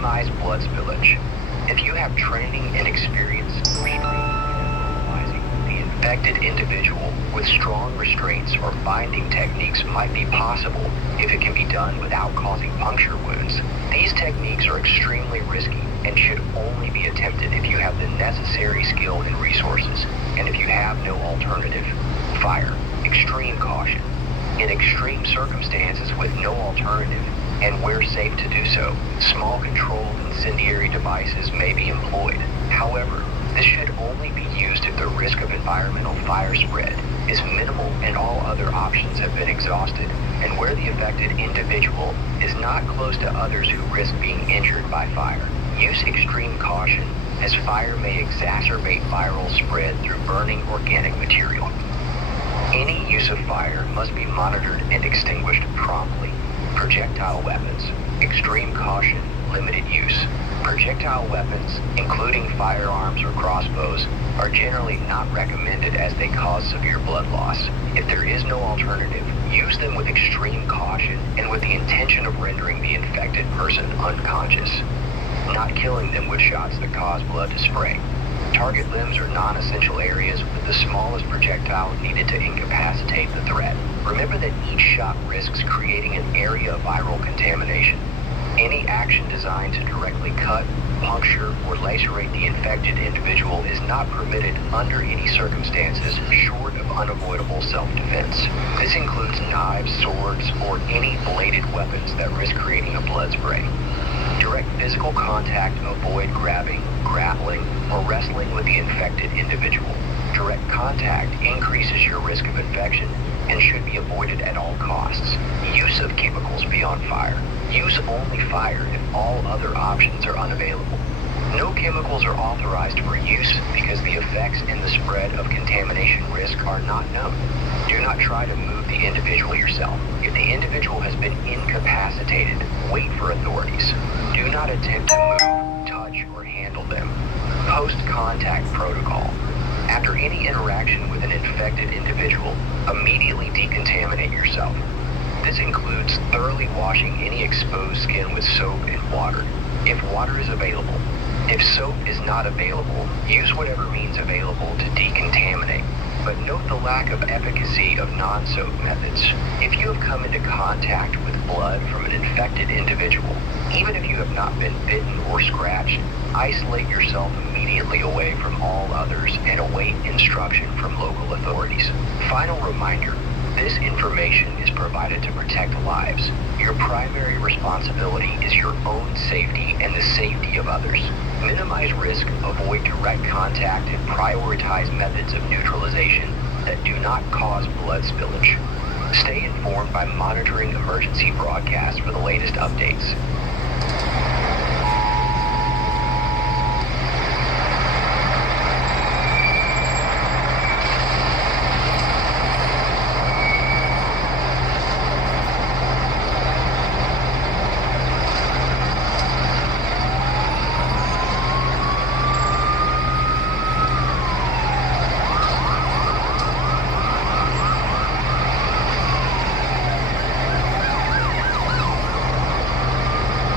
minimize blood spillage. If you have training and experience restraining and immobilizing the infected individual with strong restraints or binding techniques might be possible if it can be done without causing puncture wounds. These techniques are extremely risky and should only be attempted if you have the necessary skill and resources, and if you have no alternative. Fire. Extreme caution. In extreme circumstances with no alternative, and where safe to do so, small controlled incendiary devices may be employed. However, this should only be used if the risk of environmental fire spread is minimal and all other options have been exhausted, and where the affected individual is not close to others who risk being injured by fire. Use extreme caution, as fire may exacerbate viral spread through burning organic material. Any use of fire must be monitored and extinguished promptly. Projectile weapons. Extreme caution, limited use. Projectile weapons, including firearms or crossbows, are generally not recommended as they cause severe blood loss. If there is no alternative, use them with extreme caution and with the intention of rendering the infected person unconscious, not killing them with shots that cause blood to spray. Target limbs are non-essential areas with the smallest projectile needed to incapacitate the threat. Remember that each shot risks creating an area of viral contamination. Any action designed to directly cut, puncture, or lacerate the infected individual is not permitted under any circumstances short of unavoidable self-defense. This includes knives, swords, or any bladed weapons that risk creating a blood spray. Direct physical contact avoid grabbing, grappling, or wrestling with the infected individual. Direct contact increases your risk of infection and should be avoided at all costs. Use of chemicals beyond fire. Use only fire if all other options are unavailable. No chemicals are authorized for use because the effects and the spread of contamination risk are not known. Do not try to move the individual yourself. If the individual has been incapacitated, wait for authorities. Do not attempt to move, touch, or handle them. Post-contact protocol. After any interaction with an infected individual, immediately decontaminate yourself. This includes thoroughly washing any exposed skin with soap and water, if water is available. If soap is not available, use whatever means available to decontaminate. But note the lack of efficacy of non-soap methods. If you have come into contact with blood from an infected individual, even if you have not been bitten or scratched, isolate yourself immediately away from all others and await instruction from local authorities. Final reminder, this information is provided to protect lives. Your primary responsibility is your own safety and the safety of others. Minimize risk, avoid direct contact, and prioritize methods of neutralization that do not cause blood spillage. Stay informed by monitoring emergency broadcasts for the latest updates.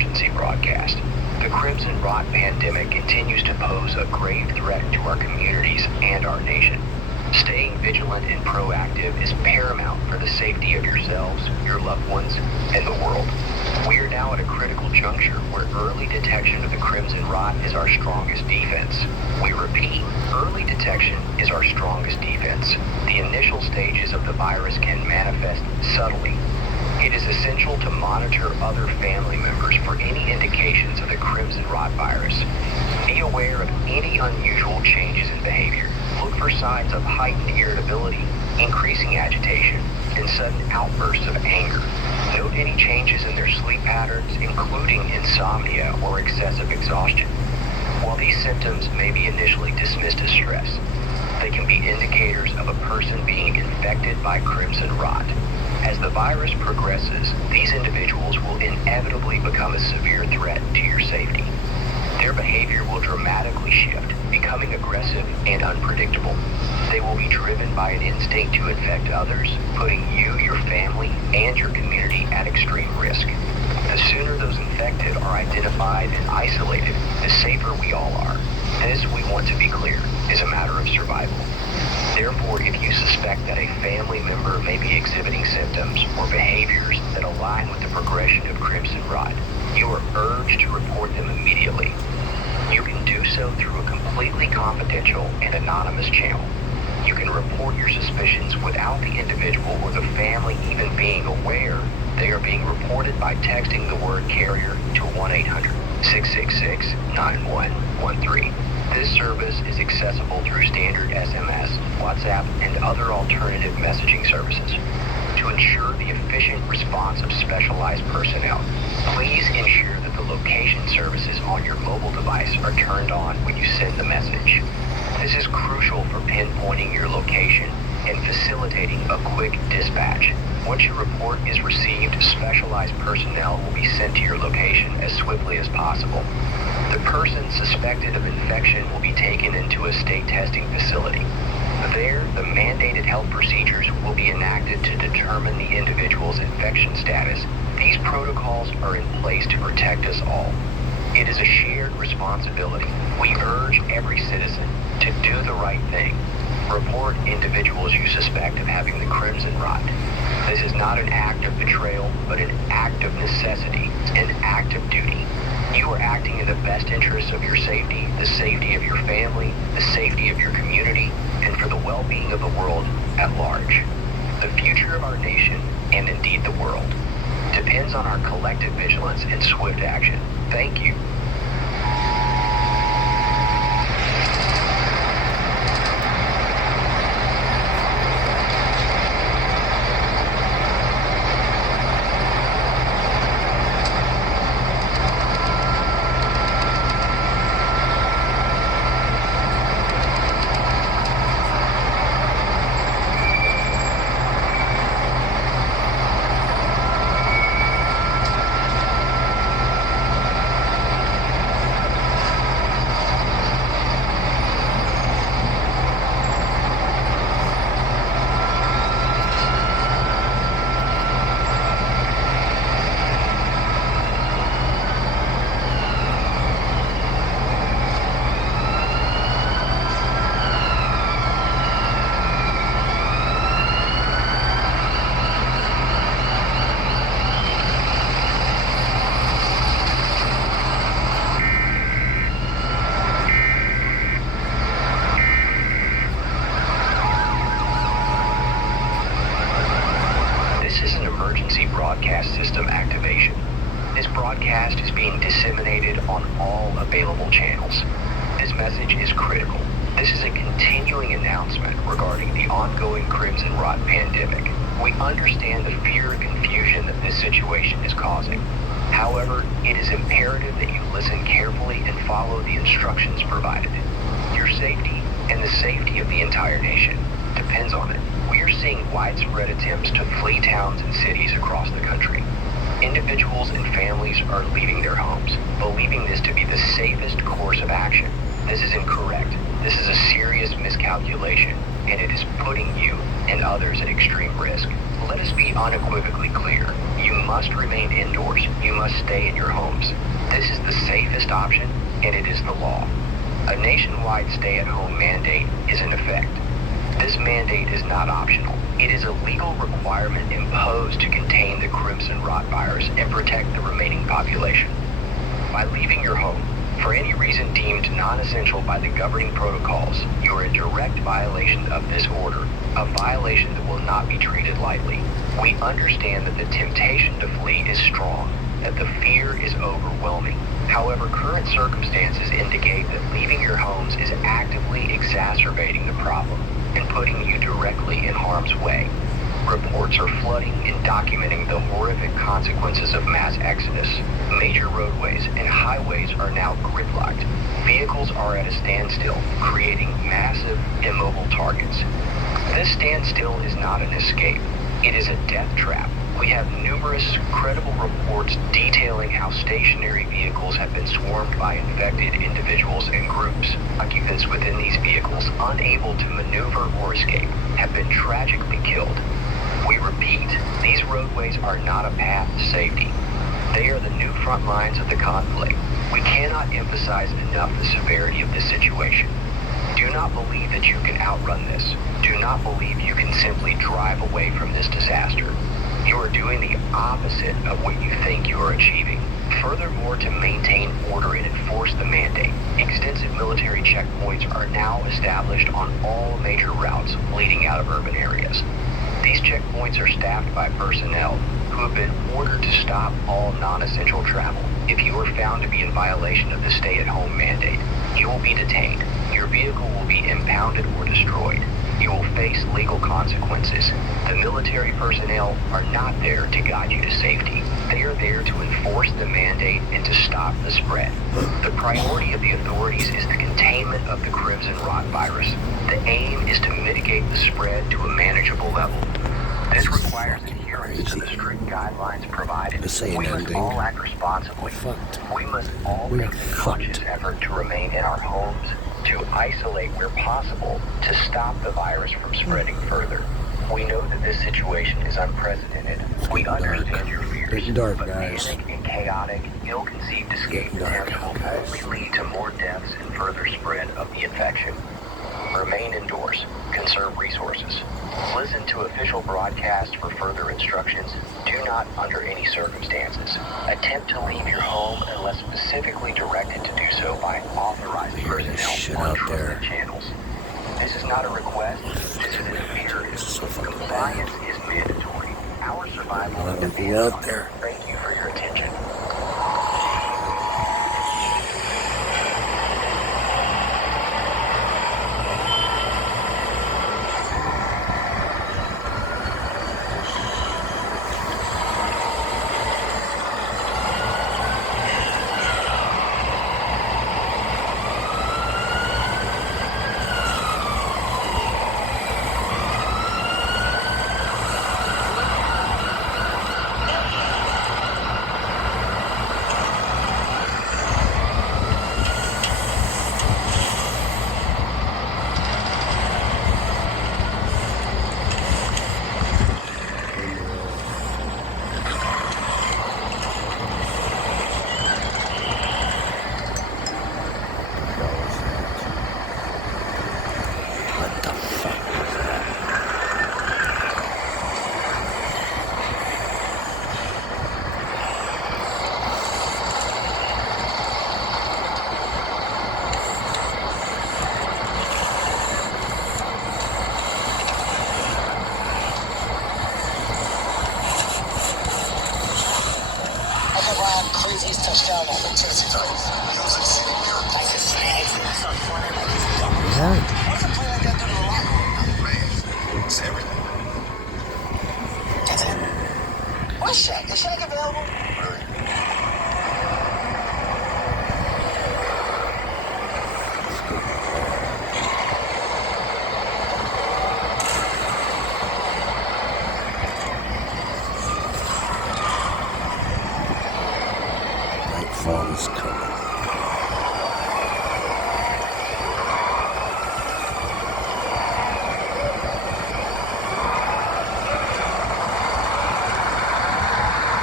emergency broadcast. The Crimson Rott pandemic continues to pose a grave threat to our communities and our nation. Staying vigilant and proactive is paramount for the safety of yourselves, your loved ones, and the world. We are now at a critical juncture where early detection of the Crimson Rott is our strongest defense. We repeat, early detection is our strongest defense. The initial stages of the virus can manifest subtly. It is essential to monitor other family members for any indications of the Crimson Rott virus. Be aware of any unusual changes in behavior. Look for signs of heightened irritability, increasing agitation, and sudden outbursts of anger. Note any changes in their sleep patterns, including insomnia or excessive exhaustion. While these symptoms may be initially dismissed as stress, they can be indicators of a person being infected by Crimson Rott. As the virus progresses, these individuals will inevitably become a severe threat to your safety. Their behavior will dramatically shift, becoming aggressive and unpredictable. They will be driven by an instinct to infect others, putting you, your family, and your community at extreme risk. The sooner those infected are identified and isolated, the safer we all are. This, we want to be clear, is a matter of survival. Therefore, if you suspect that a family member may be exhibiting symptoms or behaviors that align with the progression of Crimson Rott, you are urged to report them immediately. You can do so through a completely confidential and anonymous channel. You can report your suspicions without the individual or the family even being aware they are being reported by texting the word carrier to 1-800-666-9113. This service is accessible through standard SMS, WhatsApp, and other alternative messaging services. To ensure the efficient response of specialized personnel, please ensure that the location services on your mobile device are turned on when you send the message. This is crucial for pinpointing your location and facilitating a quick dispatch. Once your report is received, specialized personnel will be sent to your location as swiftly as possible. The person suspected of infection will be taken into a state testing facility. There, the mandated health procedures will be enacted to determine the individual's infection status. These protocols are in place to protect us all. It is a shared responsibility. We urge every citizen to do the right thing. Report individuals you suspect of having the Crimson Rott. This is not an act of betrayal, but an act of necessity, an act of duty. You are acting in the best interests of your safety, the safety of your family, the safety of your community, and for the well-being of the world at large. The future of our nation, and indeed the world, depends on our collective vigilance and swift action. Thank you. Broadcast system activation. This broadcast is being disseminated on all available channels. This message is critical. This is a continuing announcement regarding the ongoing Crimson Rott pandemic. We understand the fear and confusion that this situation is causing. However, it is imperative that you listen carefully and follow the instructions provided. Your safety and the safety of the entire nation depends on it. We are seeing widespread attempts to flee towns and cities across the country. Individuals and families are leaving their homes, believing this to be the safest course of action. This is incorrect. This is a serious miscalculation, and it is putting you and others at extreme risk. Let us be unequivocally clear. You must remain indoors. You must stay in your homes. This is the safest option, and it is the law. A nationwide stay-at-home mandate is in effect. This mandate is not optional. It is a legal requirement imposed to contain the crimson rot virus and protect the remaining population. By leaving your home, for any reason deemed non-essential by the governing protocols, you are in direct violation of this order, a violation that will not be treated lightly. We understand that the temptation to flee is strong, that the fear is overwhelming. However, current circumstances indicate that leaving your homes is actively exacerbating the problem and putting you directly in harm's way. Reports are flooding and documenting the horrific consequences of mass exodus. Major roadways and highways are now gridlocked. Vehicles are at a standstill, creating massive immobile targets. This standstill is not an escape. It is a death trap. We have numerous credible reports detailing how stationary vehicles have been swarmed by infected individuals and groups. Occupants within these vehicles, unable to maneuver or escape, have been tragically killed. We repeat, these roadways are not a path to safety. They are the new front lines of the conflict. We cannot emphasize enough the severity of this situation. Do not believe that you can outrun this. Do not believe you can simply drive away from this disaster. You are doing the opposite of what you think you are achieving. Furthermore, to maintain order and enforce the mandate, extensive military checkpoints are now established on all major routes leading out of urban areas. These checkpoints are staffed by personnel who have been ordered to stop all non-essential travel. If you are found to be in violation of the stay-at-home mandate, you will be detained. Your vehicle will be impounded or destroyed. You will face legal consequences. The military personnel are not there to guide you to safety. They are there to enforce the mandate and to stop the spread. The priority of the authorities is the containment of the crimson rot virus. The aim is to mitigate the spread to a manageable level. This requires adherence to the strict guidelines provided. We must all act responsibly. We must all make a conscious effort to remain in our homes, to isolate where possible, to stop the virus from spreading further. We know that this situation is unprecedented. We understand your fears, dark, but guys. panic and chaotic, ill-conceived escape attempts will only lead to more deaths and further spread of the infection. Remain indoors. Conserve resources. Listen to official broadcasts for further instructions. Do not, under any circumstances, attempt to leave your home unless specifically directed to do so by authorized personnel on trusted channels. This is not a request. This is an imperative. Compliance is mandatory. Our survival depends on it. Thank you for your attention. Touchdown on the Tennessee Titans. Music City Miracle. Yeah. What's the play like that through the locker room? Man, it's everything. That's it. Where's Shaq? Is Shaq available? Fall is coming.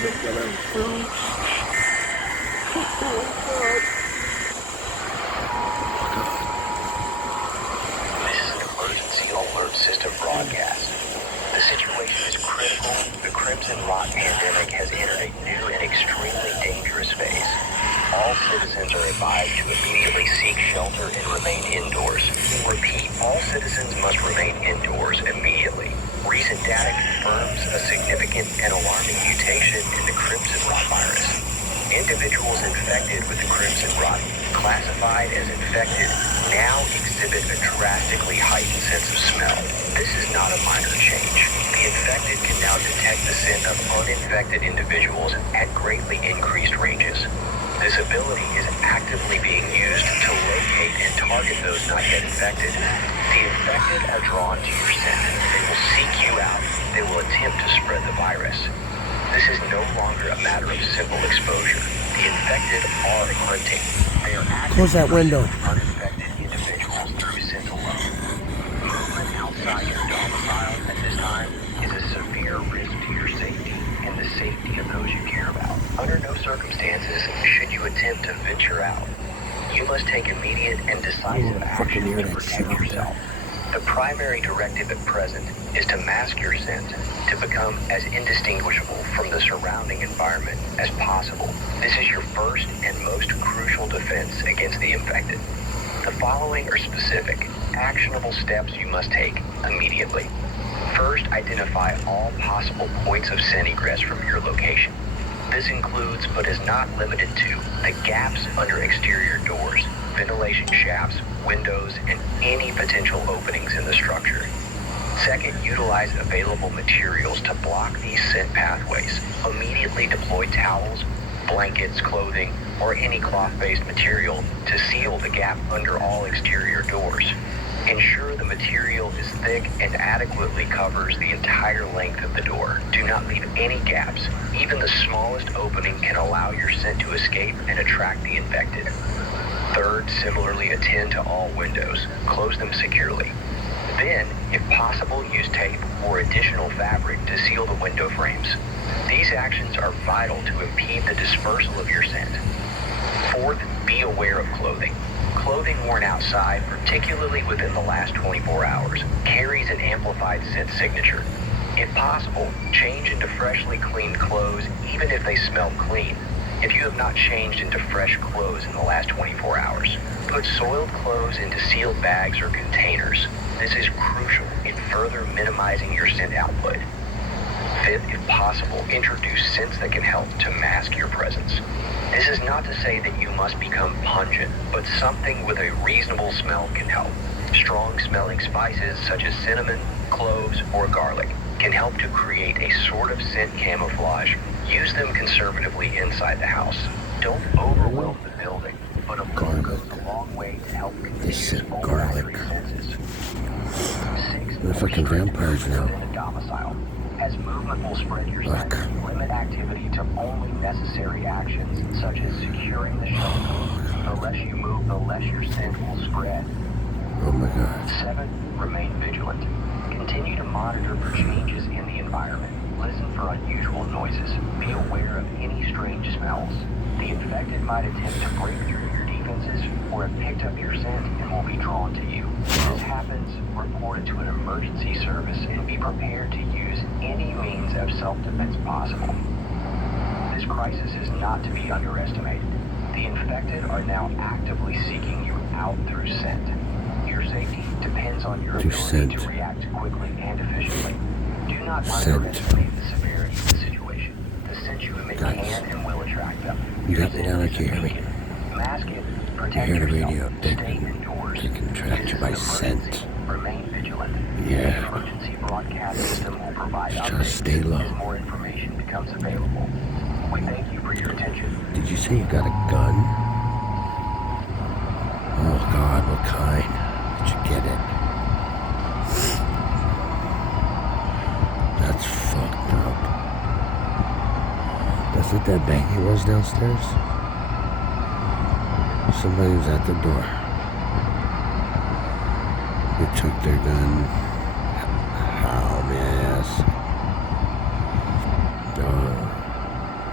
gonna get him through. This is an emergency alert system broadcast. The situation is critical. The Crimson Rot pandemic has entered a new and extremely dangerous phase. All citizens are advised to immediately seek shelter and remain indoors. Repeat, all citizens must remain indoors immediately. Recent data confirms a significant and alarming mutation in the Crimson Rot virus. Individuals infected with the Crimson Rot, classified as infected, now exhibit a drastically heightened sense of smell. This is not a minor change. The infected can now detect the scent of uninfected individuals at greatly increased ranges. This ability is actively being used to locate and target those not yet infected. The infected are drawn to your scent. They will seek you out. They will attempt to spread the virus. This is no longer a matter of simple exposure. The infected are hunting. They are Close that window. uninfected individuals through scent alone. Movement outside your domicile at this time is a severe risk to your safety and the safety of those you care about. Under no circumstances should you attempt to venture out. You must take immediate and decisive action to protect yourself. The primary directive at present is to mask your scent to become as indistinguishable from the surrounding environment as possible. This is your first and most crucial defense against the infected. The following are specific, actionable steps you must take immediately. First, identify all possible points of scent egress from your location. This includes, but is not limited to, the gaps under exterior doors, ventilation shafts, windows, and any potential openings in the structure. Second, utilize available materials to block these scent pathways. Immediately deploy towels, blankets, clothing, or any cloth-based material to seal the gap under all exterior doors. Ensure the material is thick and adequately covers the entire length of the door. Do not leave any gaps. Even the smallest opening can allow your scent to escape and attract the infected. Third, similarly attend to all windows. Close them securely. Then, if possible, use tape or additional fabric to seal the window frames. These actions are vital to impede the dispersal of your scent. Fourth, be aware of clothing. Clothing worn outside, particularly within the last 24 hours, carries an amplified scent signature. If possible, change into freshly cleaned clothes even if they smell clean. If you have not changed into fresh clothes in the last 24 hours, put soiled clothes into sealed bags or containers. This is crucial in further minimizing your scent output. Fifth, if possible, introduce scents that can help to mask your presence. This is not to say that you must become pungent, but something with a reasonable smell can help. Strong-smelling spices such as cinnamon, cloves, or garlic can help to create a sort of scent camouflage. Use them conservatively inside the house. Don't overwhelm the building, but a little goes a long way to help confuse olfactory senses. They're fucking vampires now. Domicile. As movement will spread your scent, limit activity to only necessary actions, such as securing the shelter. The less you move, the less your scent will spread. Oh my God. 7, remain vigilant. Continue to monitor for changes in the environment. Listen for unusual noises. Be aware of any strange smells. The infected might attempt to break through your defenses or have picked up your scent and will be drawn to you. If this happens, report it to an emergency service and be prepared to use any means of self-defense possible. This crisis is not to be underestimated. The infected are now actively seeking you out through scent. Your safety depends on your ability to react quickly and efficiently. Do not underestimate the severity of the situation. The scent you emit can and will attract them. You got me down, I can't hear me. Mask it, You protect hear the yourself, radio, they stay indoors. can track you by scent. Remain vigilant. Yeah. The emergency broadcast system will provide Just try to updates stay low. as more information becomes available. We thank you for your attention. Did you say you got a gun? Oh God, what kind? Did you get it? That's fucked up. That's what that banging was downstairs? Somebody was at the door. They took their gun. How, may I ask?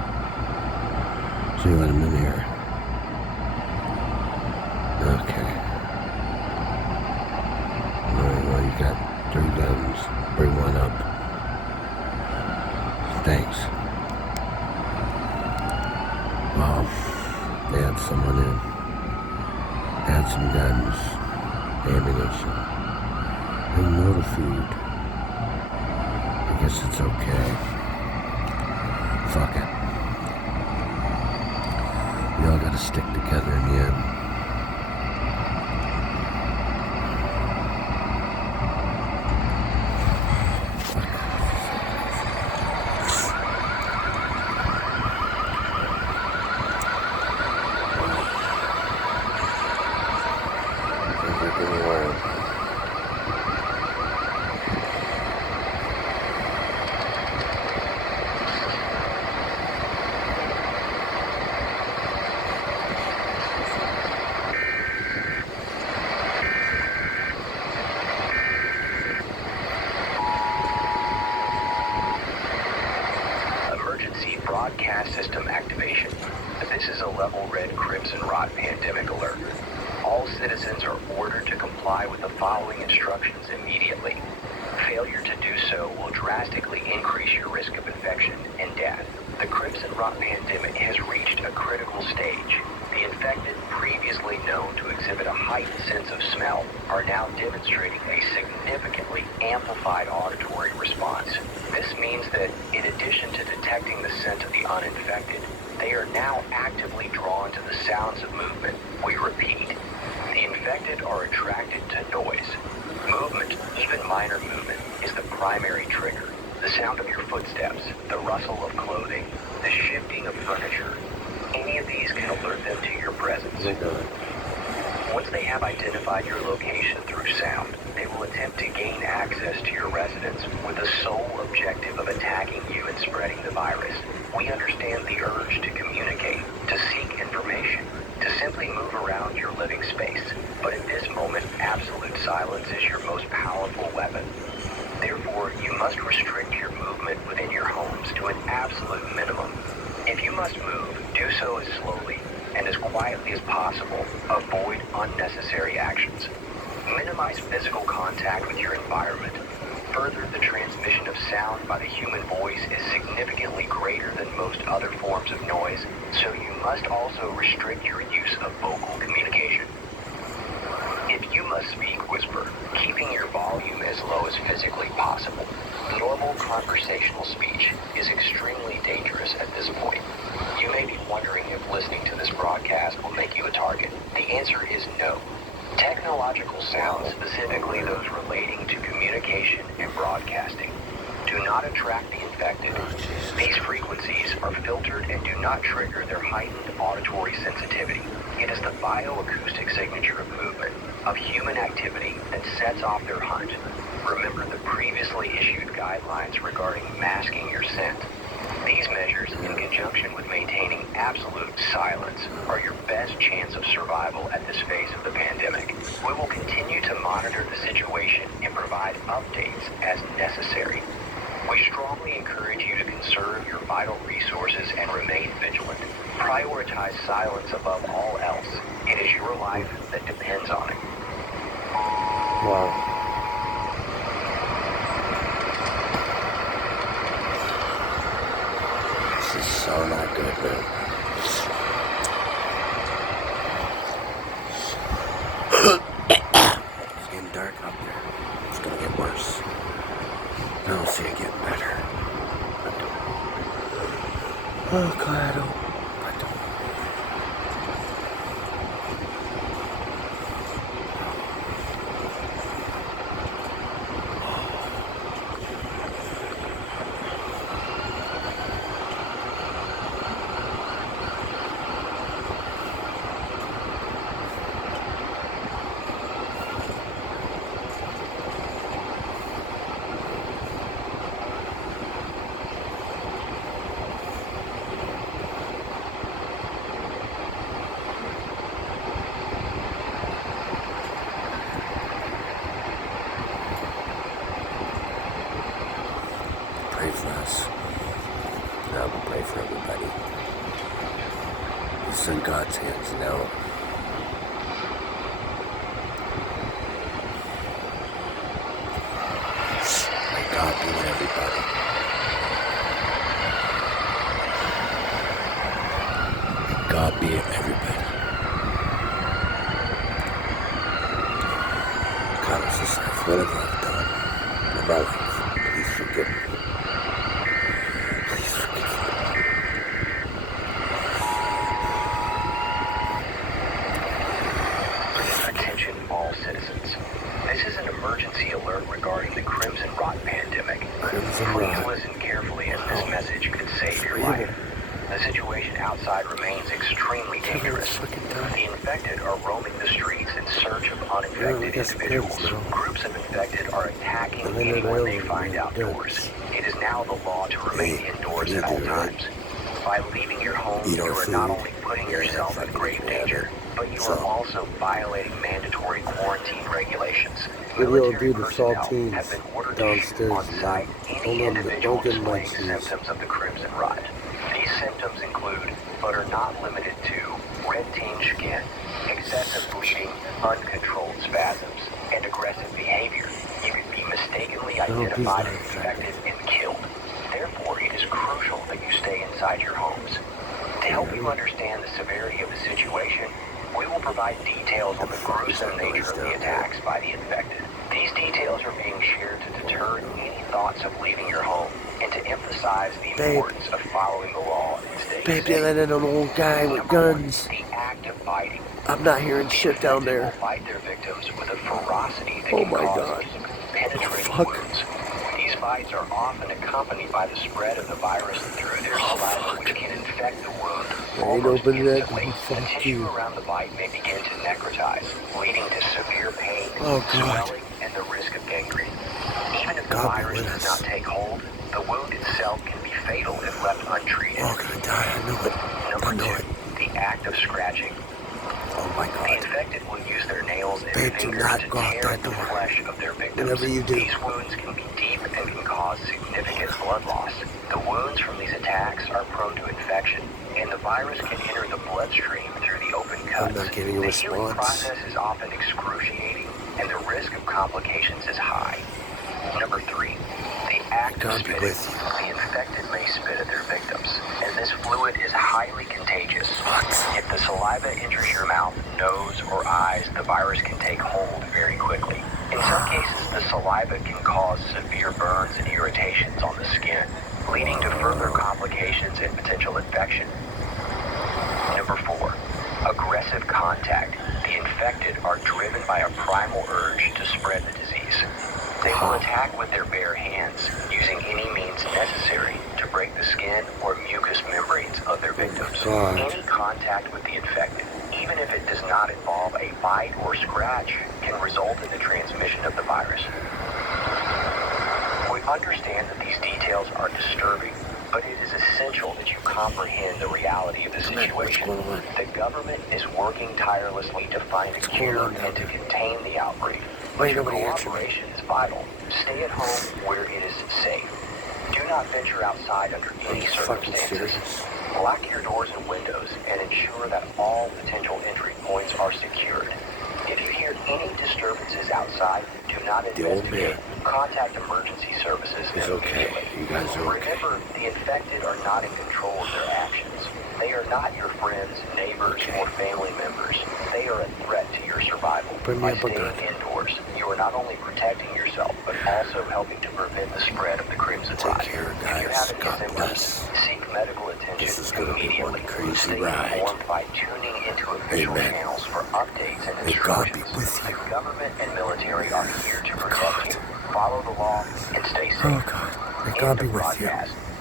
See what I'm in here. Okay. Alright, well, you got 3 guns. Bring one up. Thanks. Well, they had someone in. They had some guns, ammunition, and motor food. I guess it's okay. Fuck it. We all gotta stick together in the end. Broadcast system activation. This is a level red Crips and Rott pandemic alert. All citizens are ordered to comply with the following instructions immediately. Failure to do so will drastically increase your risk of infection and death. The Crips and Rott pandemic has reached a critical stage. The infected, previously known to exhibit a heightened sense of smell, are now demonstrating a significantly amplified auditory response. This means that, in addition to detecting the scent of the uninfected, they are now actively drawn to the sounds of movement. We repeat, the infected are attracted to noise. Movement, even minor movement, is the primary trigger. The sound of your footsteps, the rustle of clothing, the shifting of furniture. Any of these can alert them to your presence. Once they have identified your location through sound, they will attempt to gain access to your residence with the sole objective of attacking you and spreading the virus. We understand the urge to communicate, to seek information, to simply move around your living space. But at this moment, absolute silence is your most powerful weapon. Therefore, you must restrict your movement within your homes to an absolute minimum. If you must move, do so as slowly and as quietly as possible. Avoid unnecessary actions. Minimize physical contact with your environment. Further, the transmission of sound by the human voice is significantly greater than most other forms of noise, so you must also restrict your use of vocal communication. If you must speak, whisper, keeping your volume as low as physically possible. Normal conversational speech is extremely dangerous at this point. You may be wondering if listening to this broadcast will make you a target. The answer is no. Technological sounds, specifically those relating to communication and broadcasting, do not attract the infected. These frequencies are filtered and do not trigger their heightened auditory sensitivity. It is the bioacoustic signature of movement, of human activity, that sets off their hunt. Remember the previously issued guidelines regarding masking your scent. These measures, in conjunction with maintaining absolute silence, are your best chance of survival at this phase of the pandemic. We will continue to monitor the situation and provide updates as necessary. We strongly encourage you to conserve your vital resources and remain vigilant. Prioritize silence above all else. It is your life that depends on it. Wow. This is so not good, man. It's getting dark out there. It's gonna get worse. I don't see it getting better. I don't. Oh, God, I don't. Pray for us. And I will pray for everybody. It's in God's hands now. May God be with everybody. May God be with everybody. God is just like, whatever I've done in my life, please forgive me. Please forgive me. Attention all citizens. This is an emergency alert regarding the Crimson Rott pandemic. Crimson Please Rott. listen carefully as this message could save your life. The situation outside remains extremely dangerous. The infected are roaming the streets in search of uninfected individuals. Groups of infected are attacking anyone they find outdoors. It is now the law to remain indoors at all times. By leaving your home, you are not only putting yourself in grave danger, but you are also violating mandatory quarantine regulations. Military personnel have been ordered to shoot on sight any individual displaying symptoms of the Crimson Rott. These symptoms include, but are not limited to, red-tinged skin, excessive bleeding, uncontrolled spasms, and aggressive behavior. You can be mistakenly identified as infected and killed. Therefore, it is crucial that you stay inside your homes. To help you understand the severity of the situation, we will provide details on the gruesome nature of the attacks by the infected. These details are being shared to deter any thoughts of leaving your home and to emphasize the importance of following the law and staying safe. Babe, yelling at an old guy with guns. The act of biting. I'm not hearing shit down there. Will bite their victims with a ferocity that Oh can my cause God. deep, penetrating Fuck. wounds. These bites are often accompanied by the spread of the virus through their saliva, which can infect the wound Ain't almost open that. instantly. Fuck The tissue you. around the bite may begin to necrotize, leading to severe pain, Oh, God. swelling, and the risk of gangrene. Even if the God be virus with does us. not take hold, the wound itself can be fatal if left untreated. Oh, I'm gonna die. I know it. Number I know 2, it. the act of scratching. Oh my The God. infected will use their nails and Babe, do fingers not to go out tear that at the door. flesh of their victims. Whatever you do. These wounds can be deep and can cause significant blood loss. The wounds from these attacks are prone to infection, and the virus can enter the bloodstream through the open cuts. I'm not getting a The healing response. process is often excruciating, and the risk of complications is high. Number 3, the act of God be spitting. with you. The infected may spit at their victims, and this fluid is highly contagious. What? If the saliva enters your mouth, nose, or eyes, the virus can take hold very quickly. In some cases, the saliva can cause severe burns and irritations on the skin, leading to further complications and potential infection. Number 4, aggressive contact. The infected are driven by a primal urge to spread the disease. They will attack with their bare hands, using any means necessary to break the skin or mucous membranes of their victims. God. Any contact with the infected, even if it does not involve a bite or scratch, can result in the transmission of the virus. We understand that these details are disturbing, but it is essential that you comprehend the reality of the situation. The government is working tirelessly to find a cure and to contain the outbreak. But your cooperation is vital. Stay at home where it is safe. Do not venture outside under any circumstances. Lock your doors and windows and ensure that all potential entry points are secured. If you hear any disturbances outside, do not investigate. Contact emergency services immediately. You guys are okay. Remember, the infected are not in control of their actions. They are not your friends, neighbors, or family members. They are a threat to your survival. By staying indoors, you are not only protecting yourself, but also helping to prevent the spread of the Crimson Rott. Take care, If you guys. have any God symptoms, bless. seek medical attention This is gonna be immediately. one crazy Stay ride. informed by tuning into official Amen. channels for updates and May God be instructions. with you. The government and military are here to protect you. Follow the law and stay safe. Oh God. May God End be of with you. broadcast.